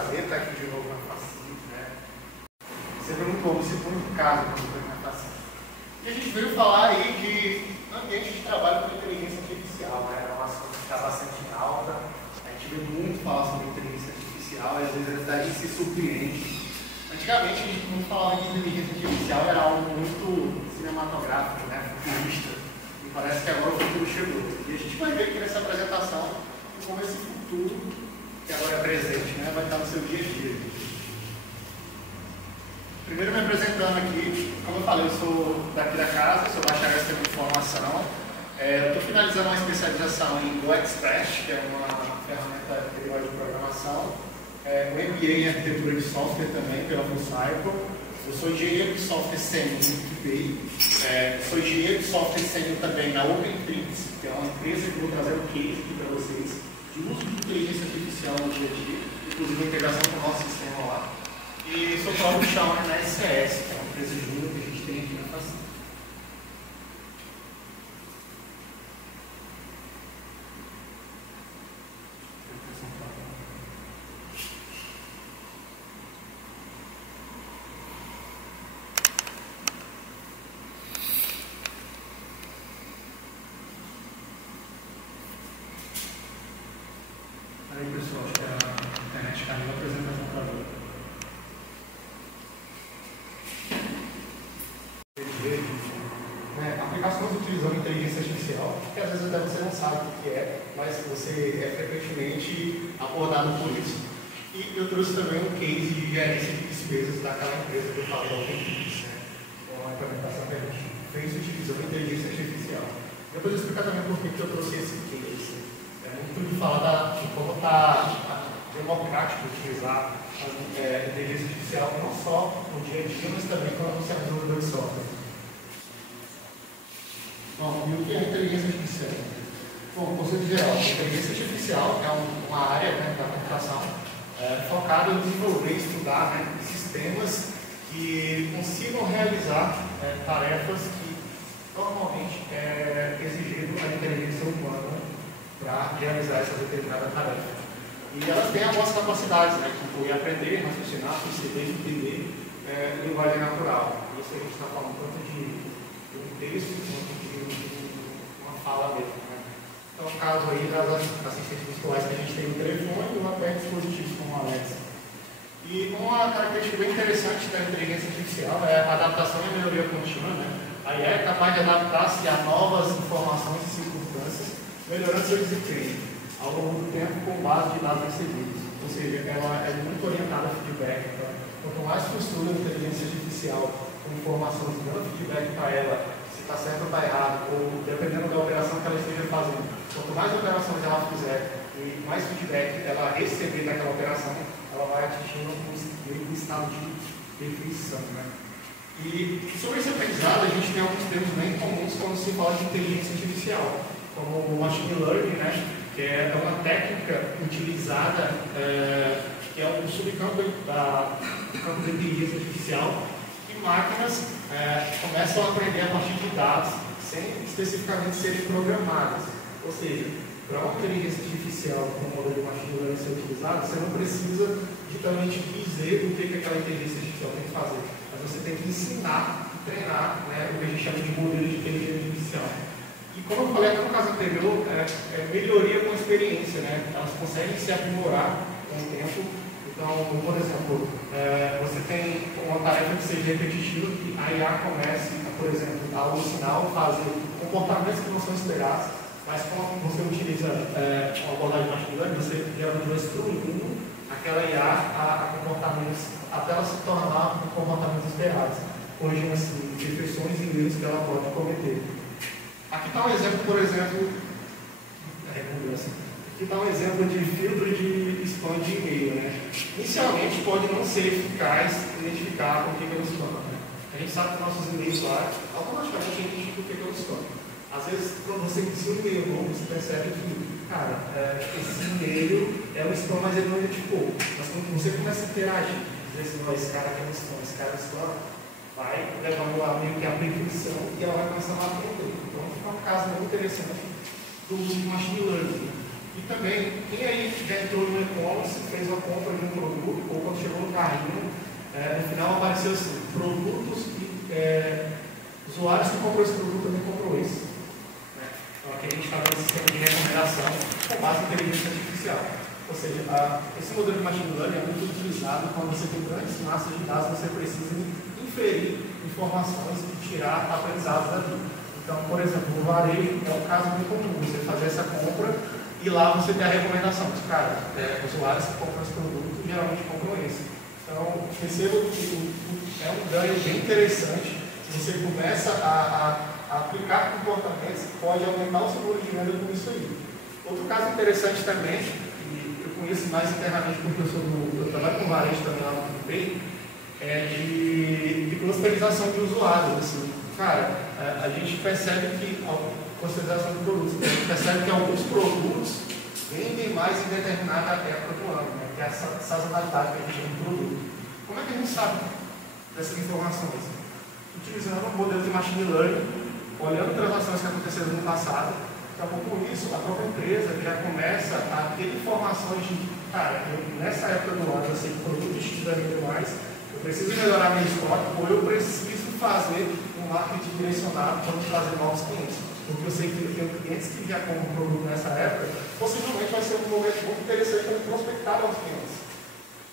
prazer estar aqui de novo na Facit, né? Sempre muito bom, me sinto muito em casa quando estou na Facit. E a gente veio falar aí de ambiente de trabalho com inteligência artificial, né? É um assunto que está bastante em alta. A gente vê muito falar sobre inteligência artificial e às vezes daí se surpreende. Antigamente, a gente, quando falava de inteligência artificial, era algo muito cinematográfico, né? Futurista. E parece que agora o futuro chegou. E a gente vai ver aqui nessa apresentação como esse futuro, que agora é presente, né, vai estar no seu dia a dia. Primeiro, me apresentando aqui, como eu falei, eu sou daqui da casa, sou bacharel em sistema de informação. Eu estou finalizando uma especialização em Go Express, que é uma ferramenta de programação. Um MBA em arquitetura de software também, pela FullCycle. Eu sou engenheiro de software sênior no PTI. Sou engenheiro de software sênior também na OpenTrix, que é uma empresa que eu vou trazer um case aqui para vocês, de uso de inteligência artificial no dia a dia, inclusive a integração com o nosso sistema lá. E sou product owner na SCS, que é uma empresa júnior que a gente tem aqui na Facit. Aí pessoal, acho que a internet caiu a apresentação para agora. Aplicações utilizando inteligência artificial, que às vezes até você não sabe o que é, mas você é frequentemente abordado por isso. E eu trouxe também um case de gerência de despesas daquela empresa que eu falei ao Netflix, né? Uma implementação que a gente fez utilizando inteligência artificial. Depois eu vou explicar também por que eu trouxe esse case. Muito de falar de como está democrático utilizar a inteligência artificial, não só no dia a dia, mas também quando você é desenvolvedor de software. Bom, e o que é inteligência artificial? Bom, conceito geral, a inteligência artificial é uma área, né, da computação focada em desenvolver e estudar, né, sistemas que consigam realizar tarefas que normalmente é exigido a inteligência humana para realizar essa determinada tarefa. E elas têm algumas capacidades, né, como aprender, raciocinar, perceber e entender linguagem natural. Isso a gente está falando tanto de um texto quanto de uma fala mesmo. Né? Então, o caso aí das assistentes virtuais que a gente tem no telefone ou até dispositivos como a Alexa. E uma característica bem interessante da inteligência artificial é a adaptação e a melhoria contínua. Né? A IA é capaz de adaptar-se a novas informações e circunstâncias, melhorando seu desempenho ao longo do tempo com base de dados recebidos. Ou seja, ela é muito orientada a feedback. Então, quanto mais costura a inteligência artificial com informações, dando feedback para ela, se está certo ou está errado, ou dependendo da operação que ela esteja fazendo, quanto mais operações ela fizer e mais feedback ela receber daquela operação, ela vai atingindo um estado de perfeição. Né? E sobre esse aprendizado, a gente tem alguns termos bem comuns quando se fala de inteligência artificial, como o machine learning, né, que é uma técnica utilizada, que é um subcampo do campo de inteligência artificial, que máquinas começam a aprender a partir de dados sem especificamente serem programadas. Ou seja, para uma inteligência artificial com o modelo de machine learning ser utilizado, você não precisa ditamente dizer o que aquela inteligência artificial tem que fazer, mas você tem que ensinar e treinar, né, o que a gente chama de modelo de inteligência artificial. E como eu falei até no caso anterior, melhoria com experiência, né? Elas conseguem se aprimorar com o tempo. Então, por exemplo, você tem uma tarefa que seja repetitiva, que a IA comece, por exemplo, a alucinar ou fazer comportamentos que não são esperados, mas quando você utiliza uma abordagem machine learning, você geralmente vai instruindo aquela IA a comportamentos, até ela se tornar comportamentos esperados, corrigindo assim, imperfeições e erros que ela pode cometer. Aqui está um exemplo, por exemplo, aqui está um exemplo de filtro de spam de e-mail. Né? Inicialmente pode não ser eficaz identificar o que é o spam. Né? A gente sabe que nossos e-mails lá, automaticamente identifica o que é o spam. Às vezes, quando você inicia um e-mail novo, você percebe que, cara, esse e-mail é um spam, mas ele não identificou. Mas quando você começa a interagir, dizer assim, esse cara aqui é um spam, esse cara é um spam, vai levando lá meio que a perfeição e ela vai começar a aprender. Então, fica um caso muito interessante do uso de machine learning. E também, quem aí já entrou no e-commerce, fez uma compra de um produto, ou quando chegou no carrinho, no final apareceu assim, produtos e usuários que comprou esse produto também comprou esse. Então aqui a gente está vendo esse sistema de recomendação com base em inteligência artificial. Ou seja, esse modelo de machine learning é muito utilizado quando você tem grandes massas de dados, você precisa inferir informações e tirar aprendizados dali. Então, por exemplo, no varejo é um caso muito comum, você fazer essa compra e lá você tem a recomendação dos caras, usuários que compram esse produto geralmente compram esse. Então, perceba que é um ganho bem interessante. Você começa a aplicar comportamentos que pode aumentar o seu volume de venda com isso aí. Outro caso interessante também, e eu conheço mais internamente porque eu trabalho com varejo também lá no PicPay, é de clusterização de usuários. Assim. Cara, a gente percebe que clusterização de produtos, a gente percebe que alguns produtos vendem mais em determinada época do ano, né? Que é essa sazonalidade que a gente chama de produto. Como é que a gente sabe dessas informações? Utilizando um modelo de machine learning, olhando transações que aconteceram no passado. Então, com isso, a própria empresa já começa a ter informações de, cara, nessa época do ano eu sei que o produto X vai vender mais, eu preciso melhorar meu estoque ou eu preciso fazer um marketing direcionado para trazer novos clientes. Porque eu sei que eu tenho clientes que já compram produto nessa época, possivelmente vai ser um momento muito interessante para prospectar novos clientes.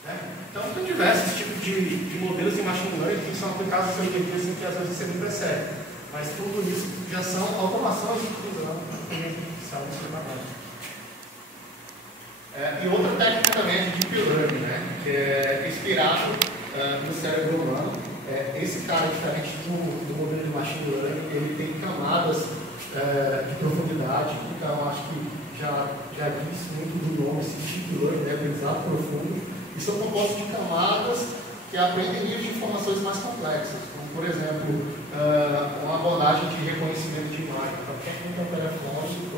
Né? Então, tem diversos tipos de modelos de machine learning que são aplicados no seu dia a dia, assim, que às vezes você não percebe. Mas tudo isso já são automações utilizando a inteligência artificial no seu trabalho. E outra técnica também é de Deep Learning, né? Que é inspirado no cérebro humano. Esse cara, diferente do modelo de machine learning, ele tem camadas de profundidade, então acho que já diz muito do nome, esse Deep Learning, né? Aprendizado profundo, e são compostos de camadas que aprendem níveis de informações mais complexas, como por exemplo, uma abordagem de reconhecimento de imagem. Então, quem tem um telefone,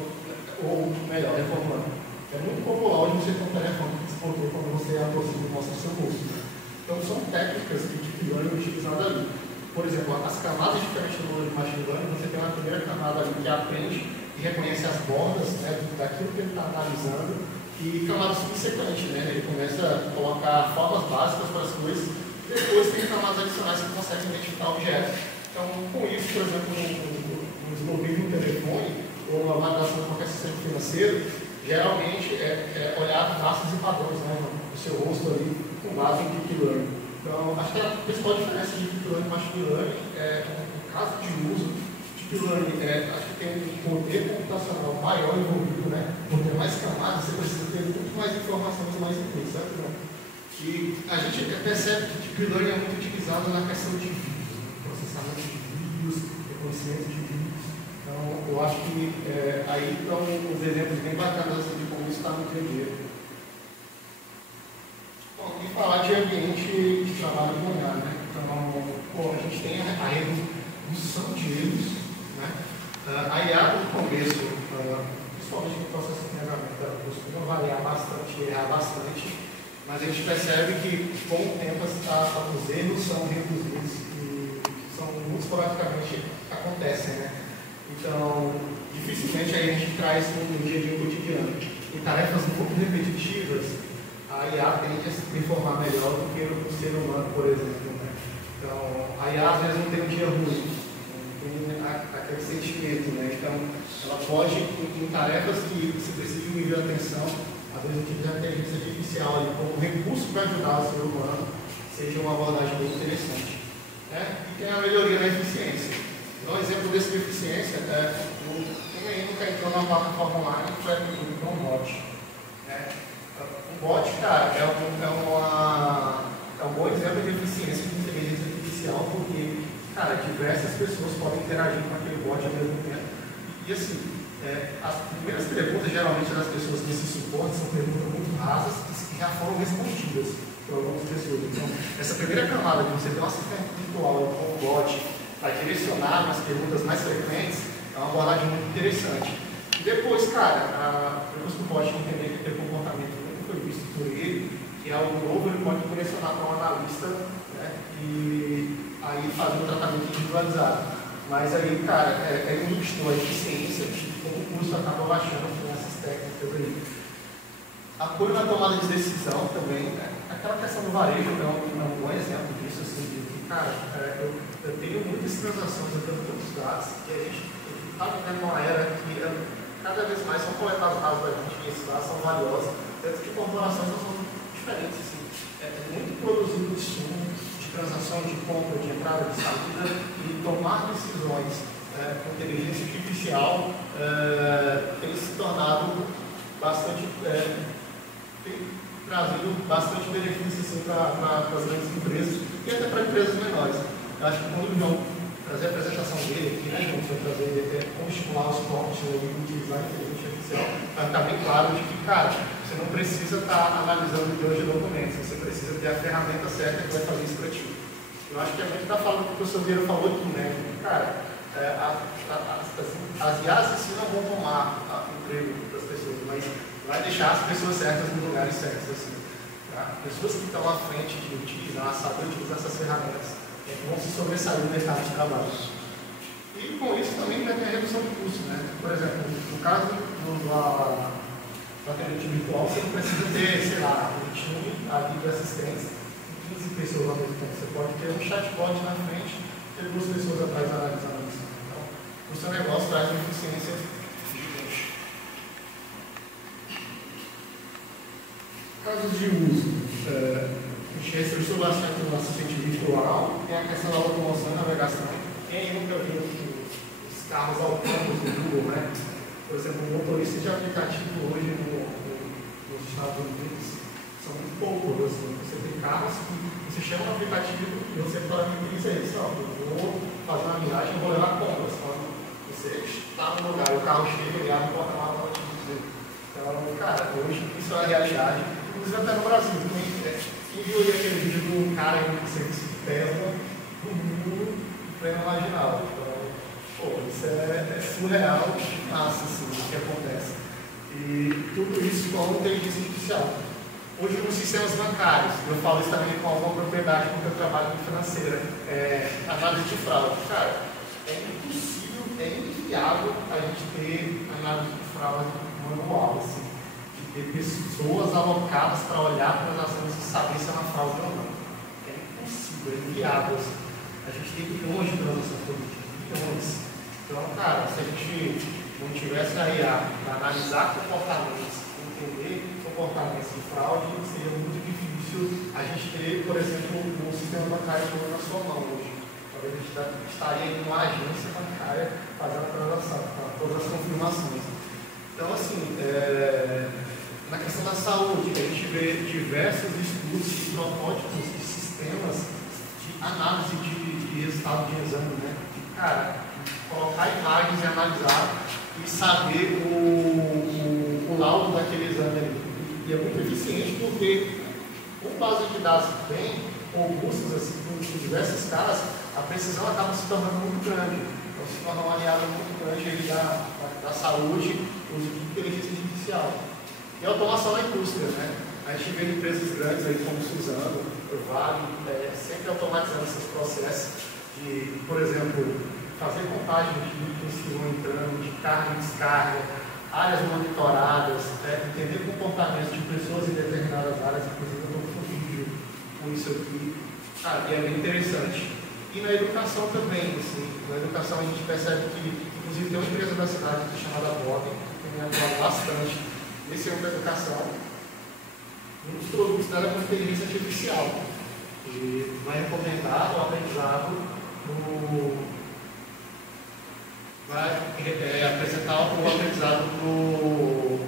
ou melhor, reformando. É muito popular hoje você ter um telefone que desbloqueia quando você aproxima e mostra o seu rosto. Então, são técnicas de Deep Learning utilizadas ali. Por exemplo, as camadas diferentes do modelo de machine learning, você tem uma primeira camada ali que aprende e reconhece as bordas, né, daquilo que ele está analisando, e camadas subsequentes, né, ele começa a colocar formas básicas para as coisas, e depois tem camadas adicionais que conseguem identificar objetos. Então, com isso, por exemplo, no desbloqueio de um telefone, ou uma validação de qualquer sistema financeiro, geralmente é olhar traços e padrões, né, do seu rosto ali, com base em Deep Learning. Então, acho que a principal diferença de Deep Learning e Machine Learning no caso de uso, Deep Learning acho que tem um poder computacional maior envolvido, né? Por ter mais camadas, você precisa ter muito mais informações mais intensas, sabe? E a gente percebe que Deep Learning é muito utilizado na questão de vídeos, processamento de vídeos, reconhecimento de vídeos. Então, eu acho que aí estão os exemplos bem bacanas de como isso está no dia a dia. Bom, e falar de ambiente de trabalho lugar, né? Então, a gente tem a redução de erros, né? A IA no começo, principalmente no processo de treinamento, ela costuma variar bastante, errar bastante, mas a gente percebe que com o tempo os erros são reduzidos e são muito esporadicamente acontecem, né? Então, dificilmente aí a gente traz no dia a dia cotidiano. Em tarefas muito repetitivas, a IA tende a se performar melhor do que o ser humano, por exemplo. Né? Então, a IA às vezes não tem um dia ruim, não tem aquele sentimento. Né? Então, ela pode, em tarefas que você precisa de um nível de atenção, às vezes utilizar a inteligência artificial ali como recurso para ajudar o ser humano, seja uma abordagem bem interessante. Né? E tem a melhoria na eficiência. Então, um exemplo dessa eficiência, quem aí nunca entrou na plataforma online foi um bot. Né? Um bot, cara, é um bom exemplo de eficiência de inteligência artificial, porque, cara, diversas pessoas podem interagir com aquele bot ao mesmo tempo. E assim, as primeiras perguntas, geralmente, das pessoas nesse suporte são perguntas muito rasas que já foram respondidas por algumas pessoas. Então, essa primeira camada de você ter um assistente virtual com um bot para direcionar as perguntas mais frequentes é uma abordagem muito interessante. E depois, cara, depois que o bot entender que aquele comportamento nunca foi visto por ele, que é algo novo, ele pode direcionar para um analista, né, e aí fazer um tratamento individualizado. Mas aí, cara, é nítido a eficiência de como o curso acaba baixando com essa técnicas aí. Apoio na tomada de decisão também, né? Aquela questão do varejo é um bom exemplo disso, assim, de que, cara, eu tenho muitas transações, eu tenho muitos dados, e a gente está vivendo uma era que cada vez mais são coletados dados da gente, e esses dados são valiosos, tanto que corporações não são diferentes, assim, é muito produzido de insumo, de transação, de compra, de entrada, de saída, e tomar decisões com inteligência artificial tem se tornado bastante, tem trazido bastante benefício assim, para as grandes empresas e até para empresas menores. Eu acho que quando o João trazer a apresentação dele aqui, né, João, vai trazer como estimular os corpos e utilizar a inteligência artificial, vai ficar bem claro de que, cara, você não precisa estar analisando milhões de documentos, você precisa ter a ferramenta certa que vai fazer isso para ti. Eu acho que a gente está falando o que o professor Vieira falou aqui, né? Cara, as IAs em si não vão tomar o emprego das pessoas, mas vai deixar as pessoas certas nos lugares certos. Assim, tá? Pessoas que estão à frente de utilizar, saber utilizar essas ferramentas, vão se sobressair no mercado de trabalho. E com isso também vai ter a redução de custo, né? Por exemplo, no caso do atendente virtual, você não precisa ter, sei lá, um time ali de assistentes, 15 pessoas ao mesmo tempo. Você pode ter um chatbot na frente, ter 2 pessoas atrás analisando isso. Então, o seu negócio traz uma eficiência gigante. Casos de uso. A gente reestruturou bastante o nosso assistente virtual, tem a questão da locomoção e navegação. Quem nunca viu os carros autônomos do Google, né? Por exemplo, o motorista de aplicativo hoje nos Estados Unidos são muito poucos. Assim. Você tem carros que você chama um aplicativo e você fala que isso aí, só, eu vou fazer uma viagem e vou levar compras. Você está no lugar, o carro chega, ele abre o porta-malas para te dizer. Então, cara, hoje isso é a realidade, inclusive até no Brasil. Quem viu aí aquele vídeo do cara em serviço de Tesla no mundo pleno marginal? Então, pô, isso é surreal, massa, assim, o que acontece. E tudo isso com inteligência artificial. Hoje, nos sistemas bancários, eu falo isso também com alguma propriedade, porque eu trabalho em financeira, análise de fraude. Cara, é impossível, é inviável a gente ter análise de fraude manual, assim, de ter pessoas alocadas para olhar para as ações e saber se é uma fraude ou não. É impossível, é inviável. Assim. A gente tem milhões de transações positivas, milhões. Então, cara, se a gente não tivesse a IA para analisar comportamentos, entender comportamentos de fraude, seria muito difícil a gente ter, por exemplo, um sistema bancário todo na sua mão hoje. Talvez a gente estaria em uma agência bancária fazendo a transação, todas as confirmações. Então, assim, na questão da saúde, a gente vê diversos estudos e protótipos de sistemas de análise de resultado de exame, né? Cara, colocar imagens e analisar e saber o laudo daquele exame ali. E é muito eficiente porque, com base de dados bem robustos, assim, com diversas caras, a precisão acaba se tornando muito grande. Então, se torna uma aliada muito grande aí da saúde, uso de inteligência artificial. E automação na indústria, né? A gente vê empresas grandes aí como Suzano, Vale, sempre automatizando esses processos de, por exemplo, fazer contagem de itens que vão entrando, de carga e descarga, áreas monitoradas, entender comportamentos de pessoas em determinadas áreas, inclusive eu estou com um vídeo com isso aqui, e é bem interessante. E na educação também, assim, na educação a gente percebe que, inclusive tem uma empresa da cidade chamada Bob, que tem atuado bastante nesse âmbito da educação, um dos produtos dela é com inteligência artificial, e vai recomendar o aprendizado vai apresentar o aprendizado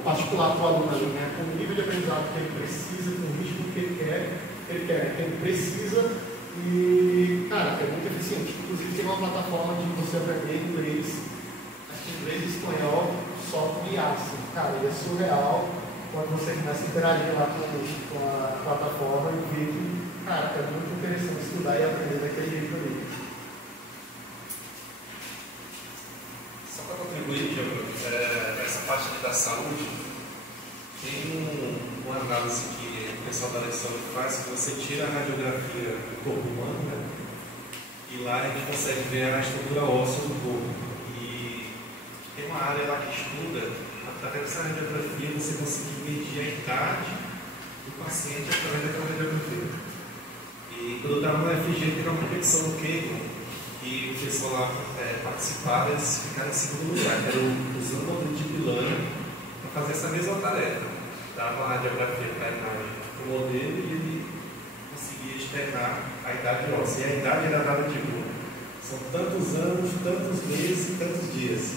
particular para o aluno ali, né? Com o nível de aprendizado que ele precisa, com o ritmo que ele quer, que ele precisa e, cara, é muito eficiente. Inclusive tem uma plataforma de você aprender inglês, acho que inglês e espanhol só com IA, assim. Cara, e é surreal quando você começa a interagir lá com a plataforma e vê que, cara, é muito interessante estudar e aprender daquele jeito ali. Para contribuir, para essa parte da saúde, tem uma análise que o pessoal da Alexandre faz, que você tira a radiografia do corpo humano, né? E lá a gente consegue ver a estrutura óssea do corpo. E tem uma área lá que estuda a através dessa radiografia, você conseguir medir a idade do paciente através daquela radiografia. E quando eu estava no FG, teve uma competição no Cable, e o pessoal lá participava, eles ficaram em segundo lugar, que era usando o modelo de Pilana para fazer essa mesma tarefa. Dava a radiografia para a imagem do modelo e ele conseguia externar a idade óssea. E a idade era dada tipo, são tantos anos, tantos meses e tantos dias.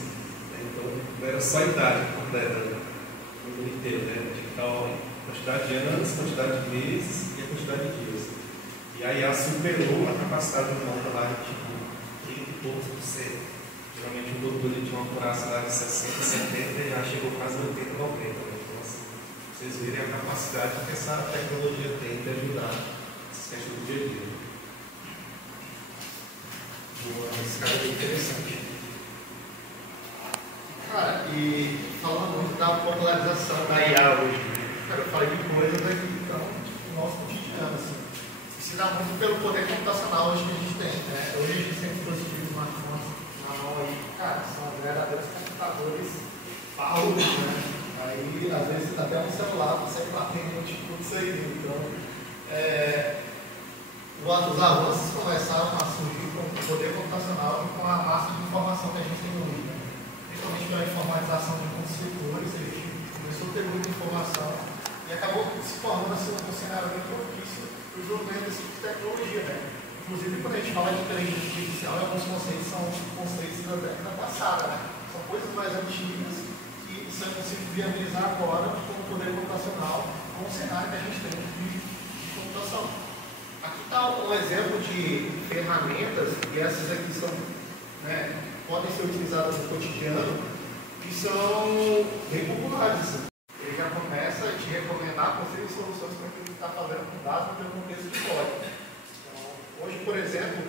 Então não era só a idade completa, o mundo inteiro, né? Então, quantidade de anos, quantidade de meses e a quantidade de dias. E a IA superou a capacidade humana lá de tipo 30 e poucos por cento. Geralmente o doutor ele tinha uma acurácia lá de 60, 70 e já chegou quase 80, 90. Né? Então, assim, vocês verem a capacidade que essa tecnologia tem de ajudar essa questão do dia a dia. Esse cara é bem interessante. Cara, e falando muito da popularização da IA hoje, cara, eu falei de coisas aqui que estão no nosso cotidiano, assim. Se dá muito pelo poder computacional hoje que a gente tem, né? Hoje a gente tem dispositivos smartphones na mão aí, cara, são verdadeiros computadores parrudos, né? Aí, às vezes, até um celular, você batendo tipo disso aí, então, os avanços começaram a surgir com o poder computacional e com a massa de informação que a gente tem hoje, né? Principalmente pela informatização de muitos setores, a gente começou a ter muita informação e acabou se formando assim, um cenário bem propício para o desenvolvimento desse tipo de tecnologia, né? Inclusive, quando a gente fala de inteligência artificial, alguns conceitos são conceitos da década passada, né? São coisas mais antigas que são possíveis viabilizar agora com o poder computacional, com o cenário que a gente tem de computação. Aqui está um exemplo de ferramentas, e essas aqui são, né, podem ser utilizadas no cotidiano, que são bem populares. Ele já começa a te recomendar possíveis soluções para o que você está fazendo com dados no seu contexto de código. Então, hoje, por exemplo,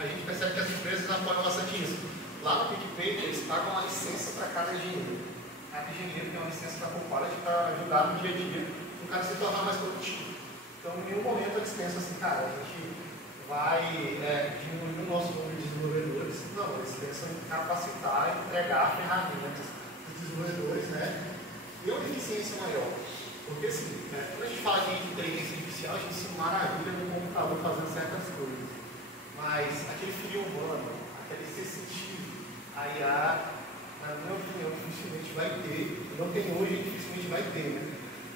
a gente percebe que as empresas apoiam bastante isso. Lá no PicPay, eles pagam uma licença para cada engenheiro. Cada engenheiro tem uma licença da Copilot para ajudar no dia a dia o cara se tornar mais produtivo. Então, em nenhum momento eles pensam assim, cara, a gente vai diminuir o nosso número de desenvolvedores. Não, eles pensam em capacitar e entregar ferramentas para os desenvolvedores, né? E uma eficiência maior. Porque, assim, quando a gente fala de inteligência artificial, a gente se maravilha no computador fazendo certas coisas. Mas aquele fio humano, aquele ser sentido, a IA, na minha opinião, dificilmente vai ter. Não tem hoje e dificilmente vai ter, né?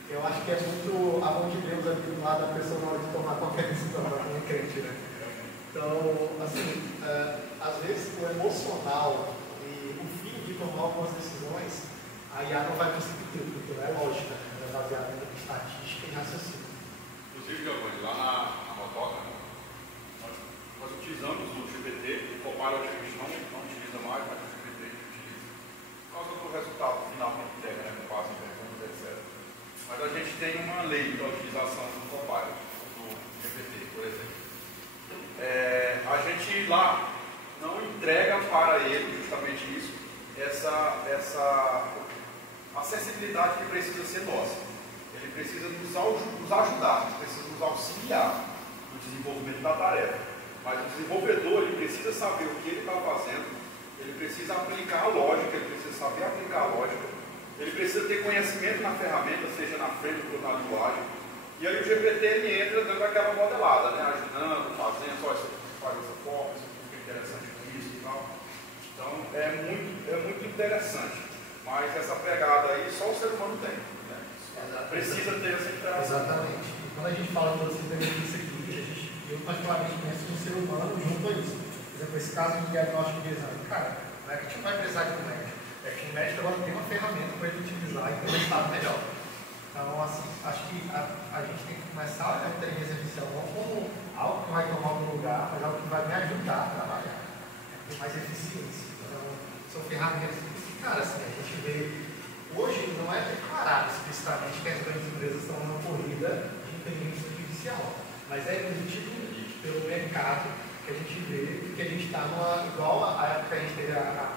Eu acho que é muito a mão de Deus ali do lado da pessoa na hora de tomar qualquer decisão para quem é crente, né? Então, assim, às vezes o emocional e o fim de tomar algumas decisões, a IA não vai conseguir ter, porque não é lógica, né? É baseada em estatística e raciocínio. Inclusive, Giovanni, lá na Motoca, nós utilizamos o GPT, o Copilot a gente não utiliza mais, mas o GPT a gente utiliza. Por causa do resultado final que entrega, né? Com base em perguntas, etc. Mas a gente tem uma lei para a utilização do Copilot, do GPT, por exemplo. A gente lá não entrega para ele justamente isso, essa acessibilidade que precisa ser nossa. Ele precisa nos ajudar, precisa nos auxiliar no desenvolvimento da tarefa. Mas o desenvolvedor ele precisa saber o que ele está fazendo, ele precisa aplicar a lógica, ele precisa saber aplicar a lógica. Ele precisa ter conhecimento na ferramenta, seja na frente ou na linguagem. E aí o GPT ele entra dando aquela modelada, né? Ajudando, fazendo, só isso faz dessa forma, isso fica interessante com isso e tal. Então é muito interessante. Mas essa pegada aí só o ser humano tem. Né? Precisa ter essa interação. Exatamente. E quando a gente fala de todos esses benefícios aqui, eu particularmente penso no ser humano junto a isso. Por exemplo, esse caso de diagnóstico de exame. Cara, não é que a gente não vai precisar de um médico. É que o médico agora tem uma ferramenta para ele utilizar e ter um resultado melhor. Então, assim, acho que a gente tem que começar a olhar a inteligência artificial não como algo que vai tomar algum lugar, mas algo que vai me ajudar a trabalhar, ter mais eficiência. Então, são ferramentas que, cara, assim, a gente vê, hoje não é declarado explicitamente que as grandes empresas estão numa corrida de inteligência artificial, mas é intuitivo pelo mercado que a gente vê que a gente está igual a época que a gente teve a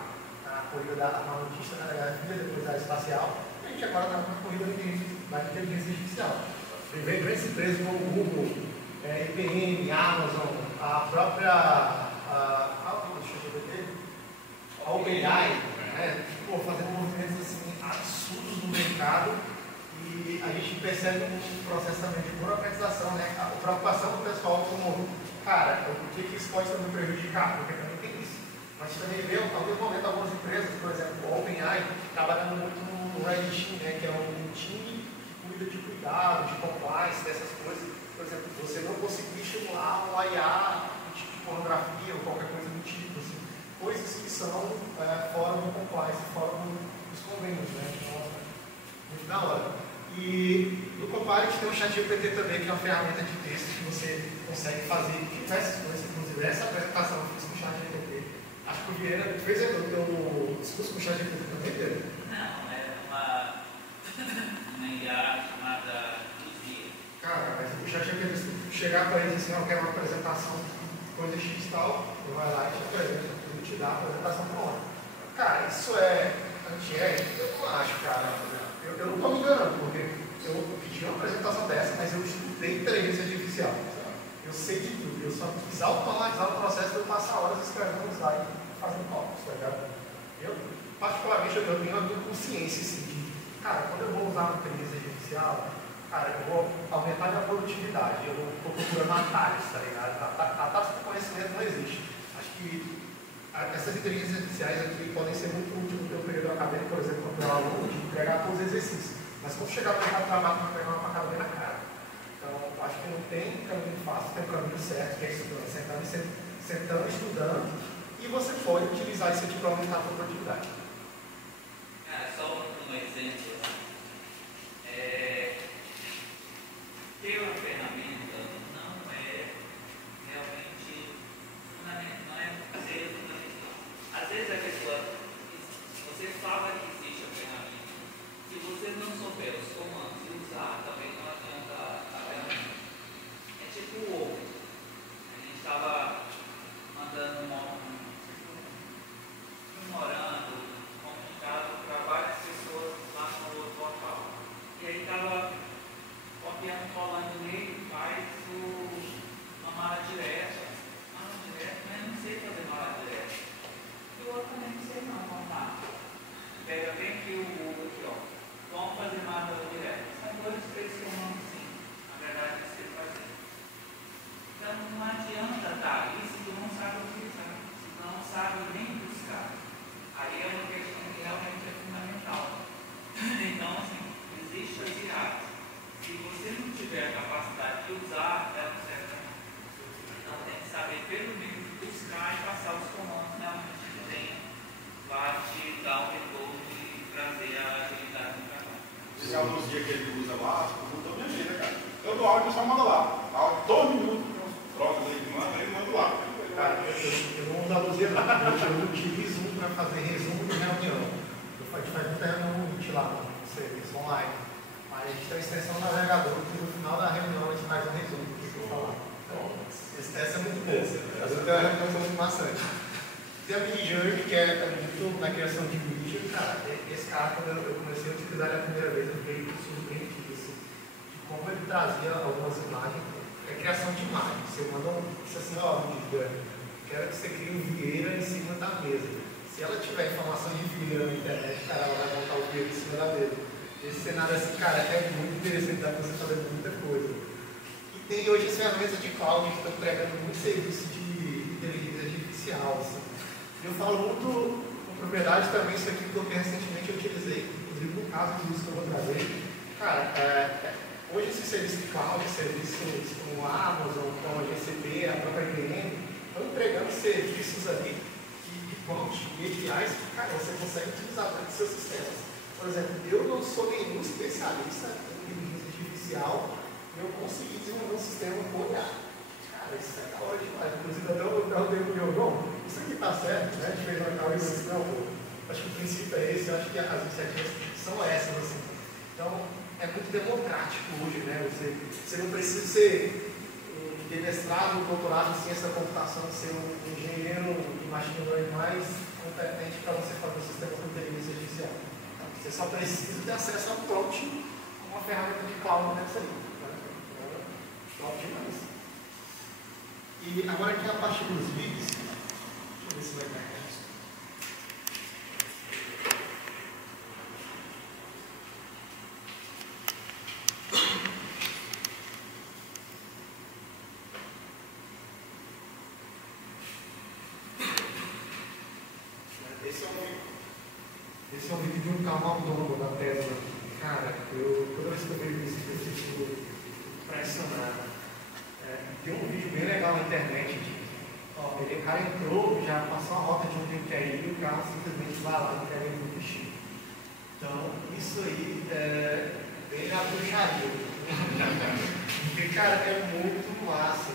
corrida da armamentista, né, depois da espacial, a gente agora está numa corrida da inteligência artificial. Você vê grandes empresas como o Google, IBM, Amazon, a própria a OpenAI, fazendo movimentos assim, prejudicado e a gente percebe um processo também de burocratização, né? A preocupação do pessoal como, cara, o que isso pode também prejudicar? Porque também tem isso. Mas também vê, em algum momento, algumas empresas, por exemplo, o OpenAI, trabalhando muito no Red Team, né? Que é um time que cuida de cuidado, de compliance, dessas coisas. Por exemplo, você não conseguir estimular um IA, um tipo de pornografia ou qualquer coisa do tipo, assim, coisas que são fora do compliance, fora dos convênios, né? Então, muito da hora. E no Copilot tem o ChatGPT também, que é uma ferramenta de texto que você consegue fazer diversas coisas, inclusive essa apresentação que eu fiz com o ChatGPT. Acho que o Vieira fez o discurso com o ChatGPT também, Vieira? Não, é uma IA chamada Lucia. Cara, mas o ChatGPT, se chegar para ele assim, eu quero uma apresentação, coisa X tal, ele vai lá e te apresenta tudo, te dá a apresentação pronta. Cara, isso é antiético? Eu não acho, cara. Eu não estou me enganando, porque eu pedi uma apresentação dessa, mas eu estudei inteligência artificial. Eu sei de tudo. Eu só quis automatizar o processo de eu passar horas escrevendo no slide e fazendo cálculos, tá ligado? Eu, particularmente, eu tenho uma consciência assim, de, cara, quando eu vou usar uma inteligência artificial, cara, eu vou aumentar minha produtividade, eu não estou procurando atalhos, tá ligado? Atalhos de conhecimento não existe. Acho que essas inteligências artificiais aqui podem ser muito úteis no teu período acadêmico, por exemplo, quando eu aluno, de entregar todos os exercícios. Mas quando chegar no mercado de trabalho, vai pegar uma facada bem na cara. Então, acho que não tem caminho fácil, tem um caminho certo, que é estudando, sentando, estudando, e você pode utilizar isso aqui para aumentar a sua produtividade. Cara, só um exemplo. Ter uma ferramenta não é realmente fundamental, não é ser fundamental. Às vezes a pessoa, você fala que existe a ferramenta, se você não souber os comandos e usar, também não adianta a ferramenta. É tipo o ovo. A gente estava mandando memorando, comunicado para várias pessoas lá no outro local. E aí estava copiando, colando no meio, faz uma mala direta. Mala direta, mas eu não sei fazer mala direta. E o outro também não sei não, vamos lá. Pega bem aqui o aqui, ó. Vamos fazer mala direta. São 2, 3 comandos sim. Na verdade, você fazer. Então não adianta dar isso se tu não sabe utilizar. Se tu não sabe nem buscar. Aí é uma questão que realmente é fundamental. Então, assim, existe as IAs. Se você não tiver a capacidade de usar, ela não serve para nada. Então, tem que saber, pelo menos, buscar e passar os comandos realmente que tenha, vai te dar um retorno e trazer a agilidade no trabalho. Esse é o dia que ele usa lá, mudou minha vida, cara. Eu dou áudio, só manda lá. Áudio, todo minuto, tem uns trocas aí que manda, ele manda lá. Cara, eu não uso a Luzia, não. Eu utilizo para fazer resumo de reunião. A gente faz muita reunião no Meet lá, no serviço online. Mas a gente tem uma extensão no navegador que no final da reunião a gente faz um resumo do que eu vou falar. Então, essa é muito boa. Às vezes tem uma reunião que é muito maçante. Tem a Mini Journey, que é muito na criação de vídeo. Cara, esse cara, quando eu comecei a utilizar ele a primeira vez, eu fiquei surpreendido assim, de como ele trazia algumas imagens. É criação de imagens. Você manda isso assim, ó, Mini Journey. Quero que você crie um Vieira em cima da mesa. Se ela tiver informação de Vieira na internet, cara, ela vai montar o Vieira em cima da mesa. Esse cenário assim, cara, é muito interessante, dá pra você fazer muita coisa. E tem hoje as ferramentas de cloud que estão entregando muito serviço de inteligência artificial. Assim. Eu falo muito com propriedade também, isso aqui porque recentemente eu utilizei, inclusive no caso do uso que eu vou trazer. Cara, hoje esse serviço de cloud, serviços como a Amazon, como a GCP, a própria IBM, estão entregando serviços ali de prompts e APIs que, cara, você consegue utilizar dentro dos seus sistemas. Por exemplo, eu não sou nenhum especialista em inteligência artificial e eu consegui desenvolver um sistema com IA. Cara, isso é da hora demais. Inclusive, até eu perguntei pro meu irmão, isso aqui está certo, né? A gente fez uma call e disse, não, pô, acho que o princípio é esse, eu acho que as iniciativas são essas, assim. Então, é muito democrático hoje, né? Você não precisa ter mestrado, doutorado em ciência da computação, ser um engenheiro de machine learning mais competente para você fazer o sistema com inteligência artificial. Você só precisa ter acesso a um prompt com uma ferramenta de cloud dessa aí. Top demais. E agora aqui a parte dos vídeos. Deixa eu ver se vai dar. esse é um vídeo de um carro autônomo da Tesla. Cara, toda vez que eu vejo isso, eu fico impressionado. Tem um vídeo bem legal na internet. O cara entrou, já passou a rota de onde ele quer ir e o carro simplesmente vai lá e quer ir no destino. Então, isso aí vem da bruxaria. Porque, cara, é muito massa.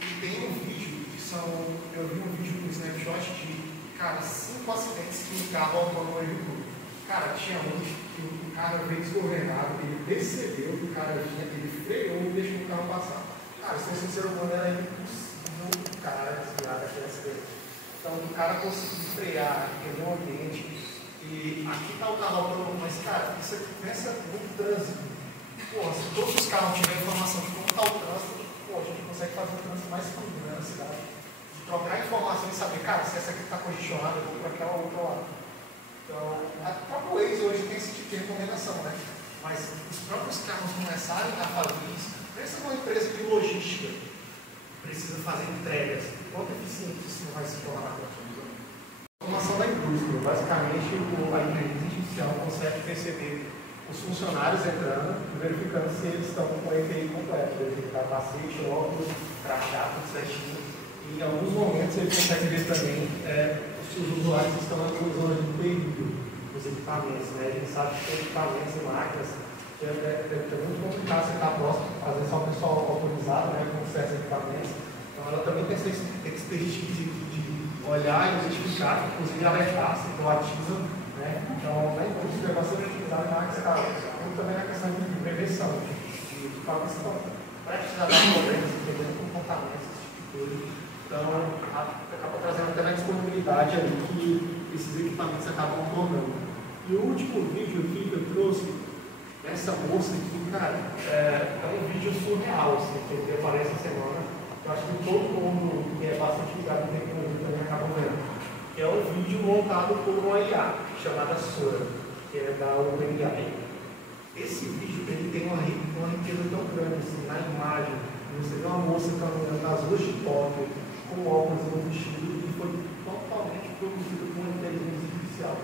E tem um vídeo eu vi um vídeo no Snapshot de, cara, 5 acidentes que um carro autônomo evitou. Cara, tinha um que o cara veio desgovernado, ele percebeu que o cara vinha, ele freou e deixou o carro passar. Cara, se fosse um ser humano, era impossível o cara desviar daquele acidente. Então, o cara conseguiu frear, entender o ambiente. E aqui está o carro autônomo, mas, cara, isso aqui começa no trânsito. Porra, se todos os carros tiverem informação de como está o trânsito, a gente consegue fazer um trânsito mais fluido na cidade. De trocar informação e saber, cara, se essa aqui está congestionada, eu vou para aquela outra lá. Então, a própria Waze hoje tem esse tipo de recomendação, né? Mas os próprios carros começarem a fazer isso. Pensa numa empresa de logística que precisa fazer entregas. Quanto eficiente isso não vai se tornar? Informação da indústria. Basicamente, a inteligência artificial consegue perceber os funcionários entrando e verificando se eles estão com o EPI completo, verificar capacete, óculos, crachá, tudo certinho. E em alguns momentos ele consegue ver também se os usuários estão usando o período dos equipamentos. Né? A gente sabe que tem equipamentos e máquinas que é muito complicado você estar próximo, às vezes só o pessoal autorizado, né, com certos equipamentos. Então ela também tem essa expertise de olhar e identificar, inclusive alertar, se proativa. Né? Então, na indústria é bastante utilizado na escala, como também na questão de prevenção, de capacitação, para precisar dar problemas, entendendo comportamentos, esse tipo de coisa. Então, acaba trazendo até na disponibilidade ali que esses equipamentos acabam tornando. E o último vídeo aqui que eu trouxe, essa moça aqui, cara, é um vídeo surreal, assim, que aparece essa semana. Eu acho que todo mundo que é bastante ligado em tecnologia também acaba vendo. Que é um vídeo montado por uma IA, chamada Sora, que é da OpenAI. Esse vídeo ele tem uma riqueza tão grande assim, na imagem. Você vê uma moça caminhando nas ruas de Tóquio, com óculos no vestido, e foi totalmente produzido por uma inteligência artificial.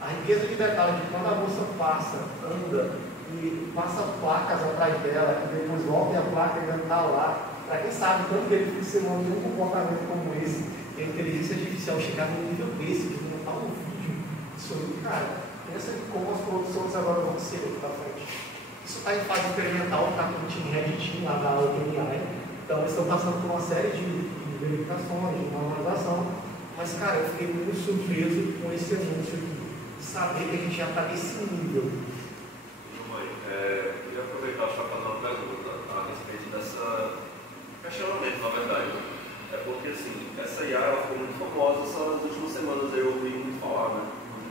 A riqueza de detalhe de quando a moça passa, anda, e passa placas atrás dela, e depois volta e a placa ainda está lá. Para quem sabe tanto que ele fica ser um comportamento como esse, e a inteligência artificial chegar no nível desse, de montar um vídeo, isso aí, cara, pensa em como as produções agora vão ser aqui para frente. Isso está em fase experimental, está com o time Red Team lá da OpenAI, então eles estão passando por uma série de verificações, de normalização, mas, cara, eu fiquei muito surpreso com esse anúncio aqui, de saber que a gente já está nesse nível. Eu queria aproveitar para fazer uma pergunta a respeito dessa questionamento, na verdade. É porque, assim, essa IA ela ficou muito famosa só nas últimas semanas, eu ouvi muito falar, né?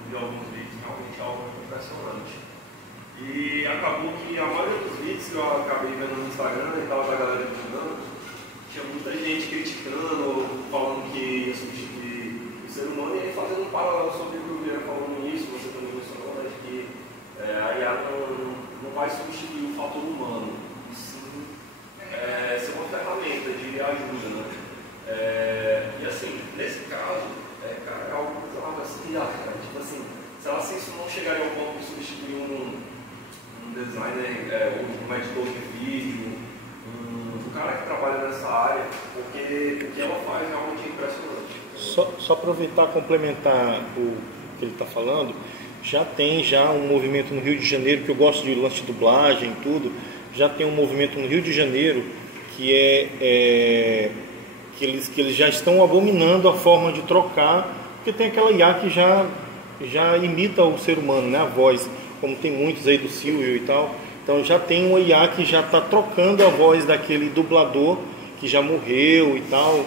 De alguns vídeos, realmente algo muito impressionante. E acabou que a maioria dos vídeos que eu acabei vendo no Instagram e tal, da galera divulgando, tinha muita gente criticando, falando que ia substituir o ser humano, e aí fazendo um paralelo sobre o que eu vinha falando nisso, você também mencionou, né? Que a IA não vai substituir o fator humano, sim ser uma ferramenta de ajuda, né? E assim, nesse caso, cara, é algo assim, cara, tipo assim, será que isso não chegaria ao ponto de substituir um designer, um editor de vídeo, um cara que trabalha nessa área, porque o que ela faz realmente é impressionante. Só aproveitar e complementar o que ele está falando, já tem um movimento no Rio de Janeiro, que eu gosto de lance de dublagem e tudo, já tem um movimento no Rio de Janeiro que que eles já estão abominando a forma de trocar, porque tem aquela IA que já imita o ser humano, né, a voz, como tem muitos aí do Silvio e tal. Então já tem uma IA que já está trocando a voz daquele dublador que já morreu e tal,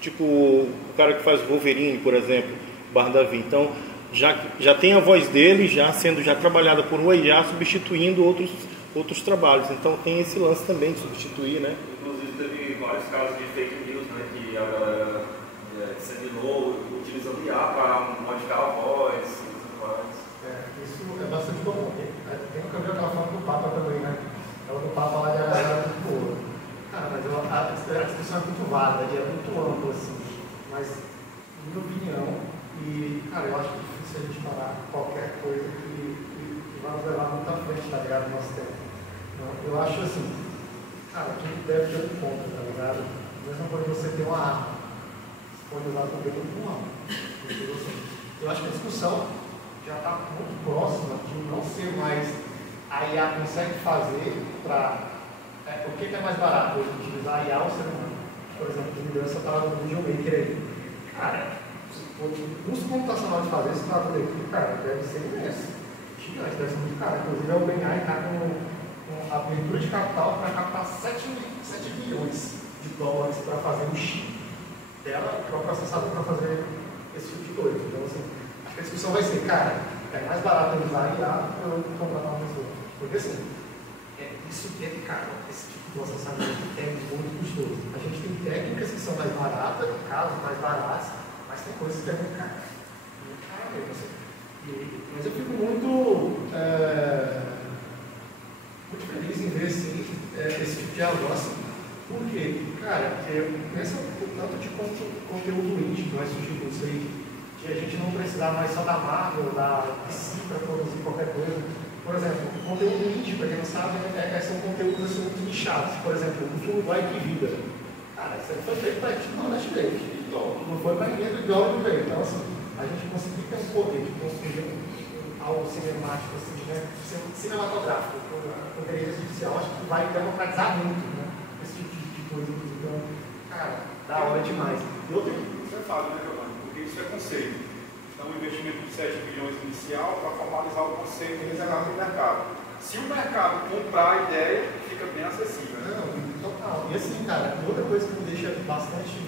tipo o cara que faz Wolverine, por exemplo, Bardavi. Então já tem a voz dele sendo trabalhada por uma IA, substituindo outros trabalhos. Então tem esse lance também de substituir, né? Inclusive teve vários casos de fake news, né, que a galera disseminou utilizando IA para modificar a voz e tudo mais. Isso é bastante comum. Tem um caminho que ela fala do Papa também, né? Ela do Papa lá de Araraquara muito boa. Cara, mas a discussão é muito válida, é muito ampla, assim. Mas, na minha opinião, cara, eu acho que difícil a gente parar qualquer coisa que vai nos levar muito à frente, tá ligado, no nosso tempo. Então, eu acho assim, cara, tudo deve ter um ponto, tá ligado? Mesmo quando você tem uma arma, você pode usar também como uma arma. Eu acho que a discussão já está muito próxima de não ser mais a IA consegue fazer para. O que é mais barato hoje? Utilizar a IA ou ser humano? Por exemplo, me deu essa palavra do videomaker aí. Cara, o custo computacional de fazer esse bagulho aqui, cara, deve ser imenso. Gigante, deve ser muito caro. Inclusive, a OpenAI está com abertura de capital para captar 7 bilhões de dólares para fazer um chip dela, para o processador para fazer esse tipo de coisa. Então, assim, acho que a discussão vai ser, cara, é mais barato eu usar a IA ou eu contratar uma pessoa? Porque, assim, isso é caro. Esse tipo de processamento é muito custoso. A gente tem técnicas que são mais baratas, casos mais baratos, mas tem coisas que é muito caro. Muito caro mesmo, assim. Mas eu fico muito feliz em ver assim, esse tipo de avanço. Por quê? Cara, pensa o tanto de conteúdo indie que vai surgir com isso aí, de a gente não precisar mais só da Marvel, da DC para produzir qualquer coisa. Por exemplo, conteúdo indie, para quem não sabe, são conteúdos assim, muito nichados. Por exemplo, o filme Vai Que Vida. Cara, isso aí foi feito para a gente no Netflix. Não foi para ninguém do Jovem Veio. Então, assim, a gente conseguir ter um poder de construir algo cinemático, assim, né? Cinematográfico, com inteligência artificial, acho que vai democratizar muito, né? Esse tipo de coisa. Então, cara, da hora demais. Isso é fácil, né, Giovanni? Porque isso é conceito. Então, um investimento de 7 bilhões inicial para formalizar o conceito e reservar para o mercado. Se o mercado comprar a ideia, fica bem acessível. Né? Não, total. E assim, cara, outra coisa que me deixa bastante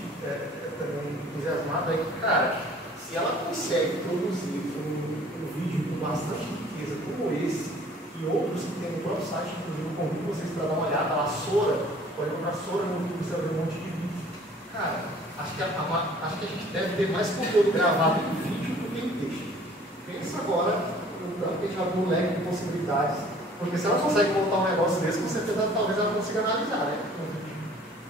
também entusiasmado é que, cara, se ela consegue produzir um vídeo com bastante riqueza como esse e outros que tem no próprio site, inclusive eu convido vocês para dar uma olhada, a Sora, pode comprar Sora no YouTube, você vai ver um monte de vídeo. Cara, acho que a gente deve ter mais conteúdo gravado em vídeo do que em texto. Pensa agora no tanto que a gente abre um leque de possibilidades. Porque se ela consegue montar um negócio desse, com certeza talvez ela consiga analisar, né?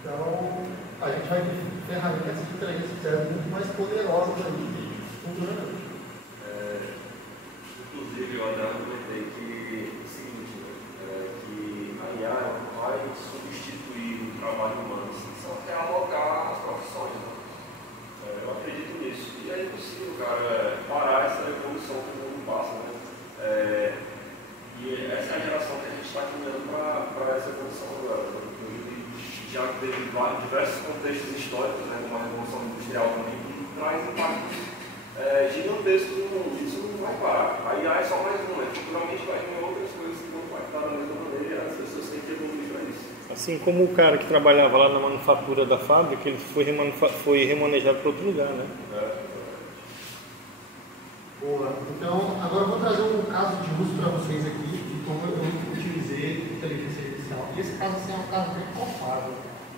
Então, a gente vai ter ferramentas de inteligência artificial muito mais poderosas aí futuramente. Inclusive, eu ainda comentei que o seguinte, que a IA não vai substituir o trabalho humano, só realocar as profissões. Né? Eu acredito nisso. E é impossível, cara, parar essa evolução que o mundo passa. Né? E essa é a geração que a gente está caminhando para essa evolução agora. Já teve diversos contextos históricos, né, como a Revolução Industrial também, que traz impactos gigantescos no mundo. Isso não vai parar. A IA é só mais uma. Futuramente vai ter outras coisas que vão impactar da mesma maneira e as pessoas têm que evoluir para isso. Assim como o cara que trabalhava lá na manufatura da fábrica, ele foi remanejado para outro lugar, né? Boa. Então, agora eu vou trazer um caso de uso para vocês aqui, de como eu utilizei inteligência artificial. E esse caso assim, é um caso bem palpável.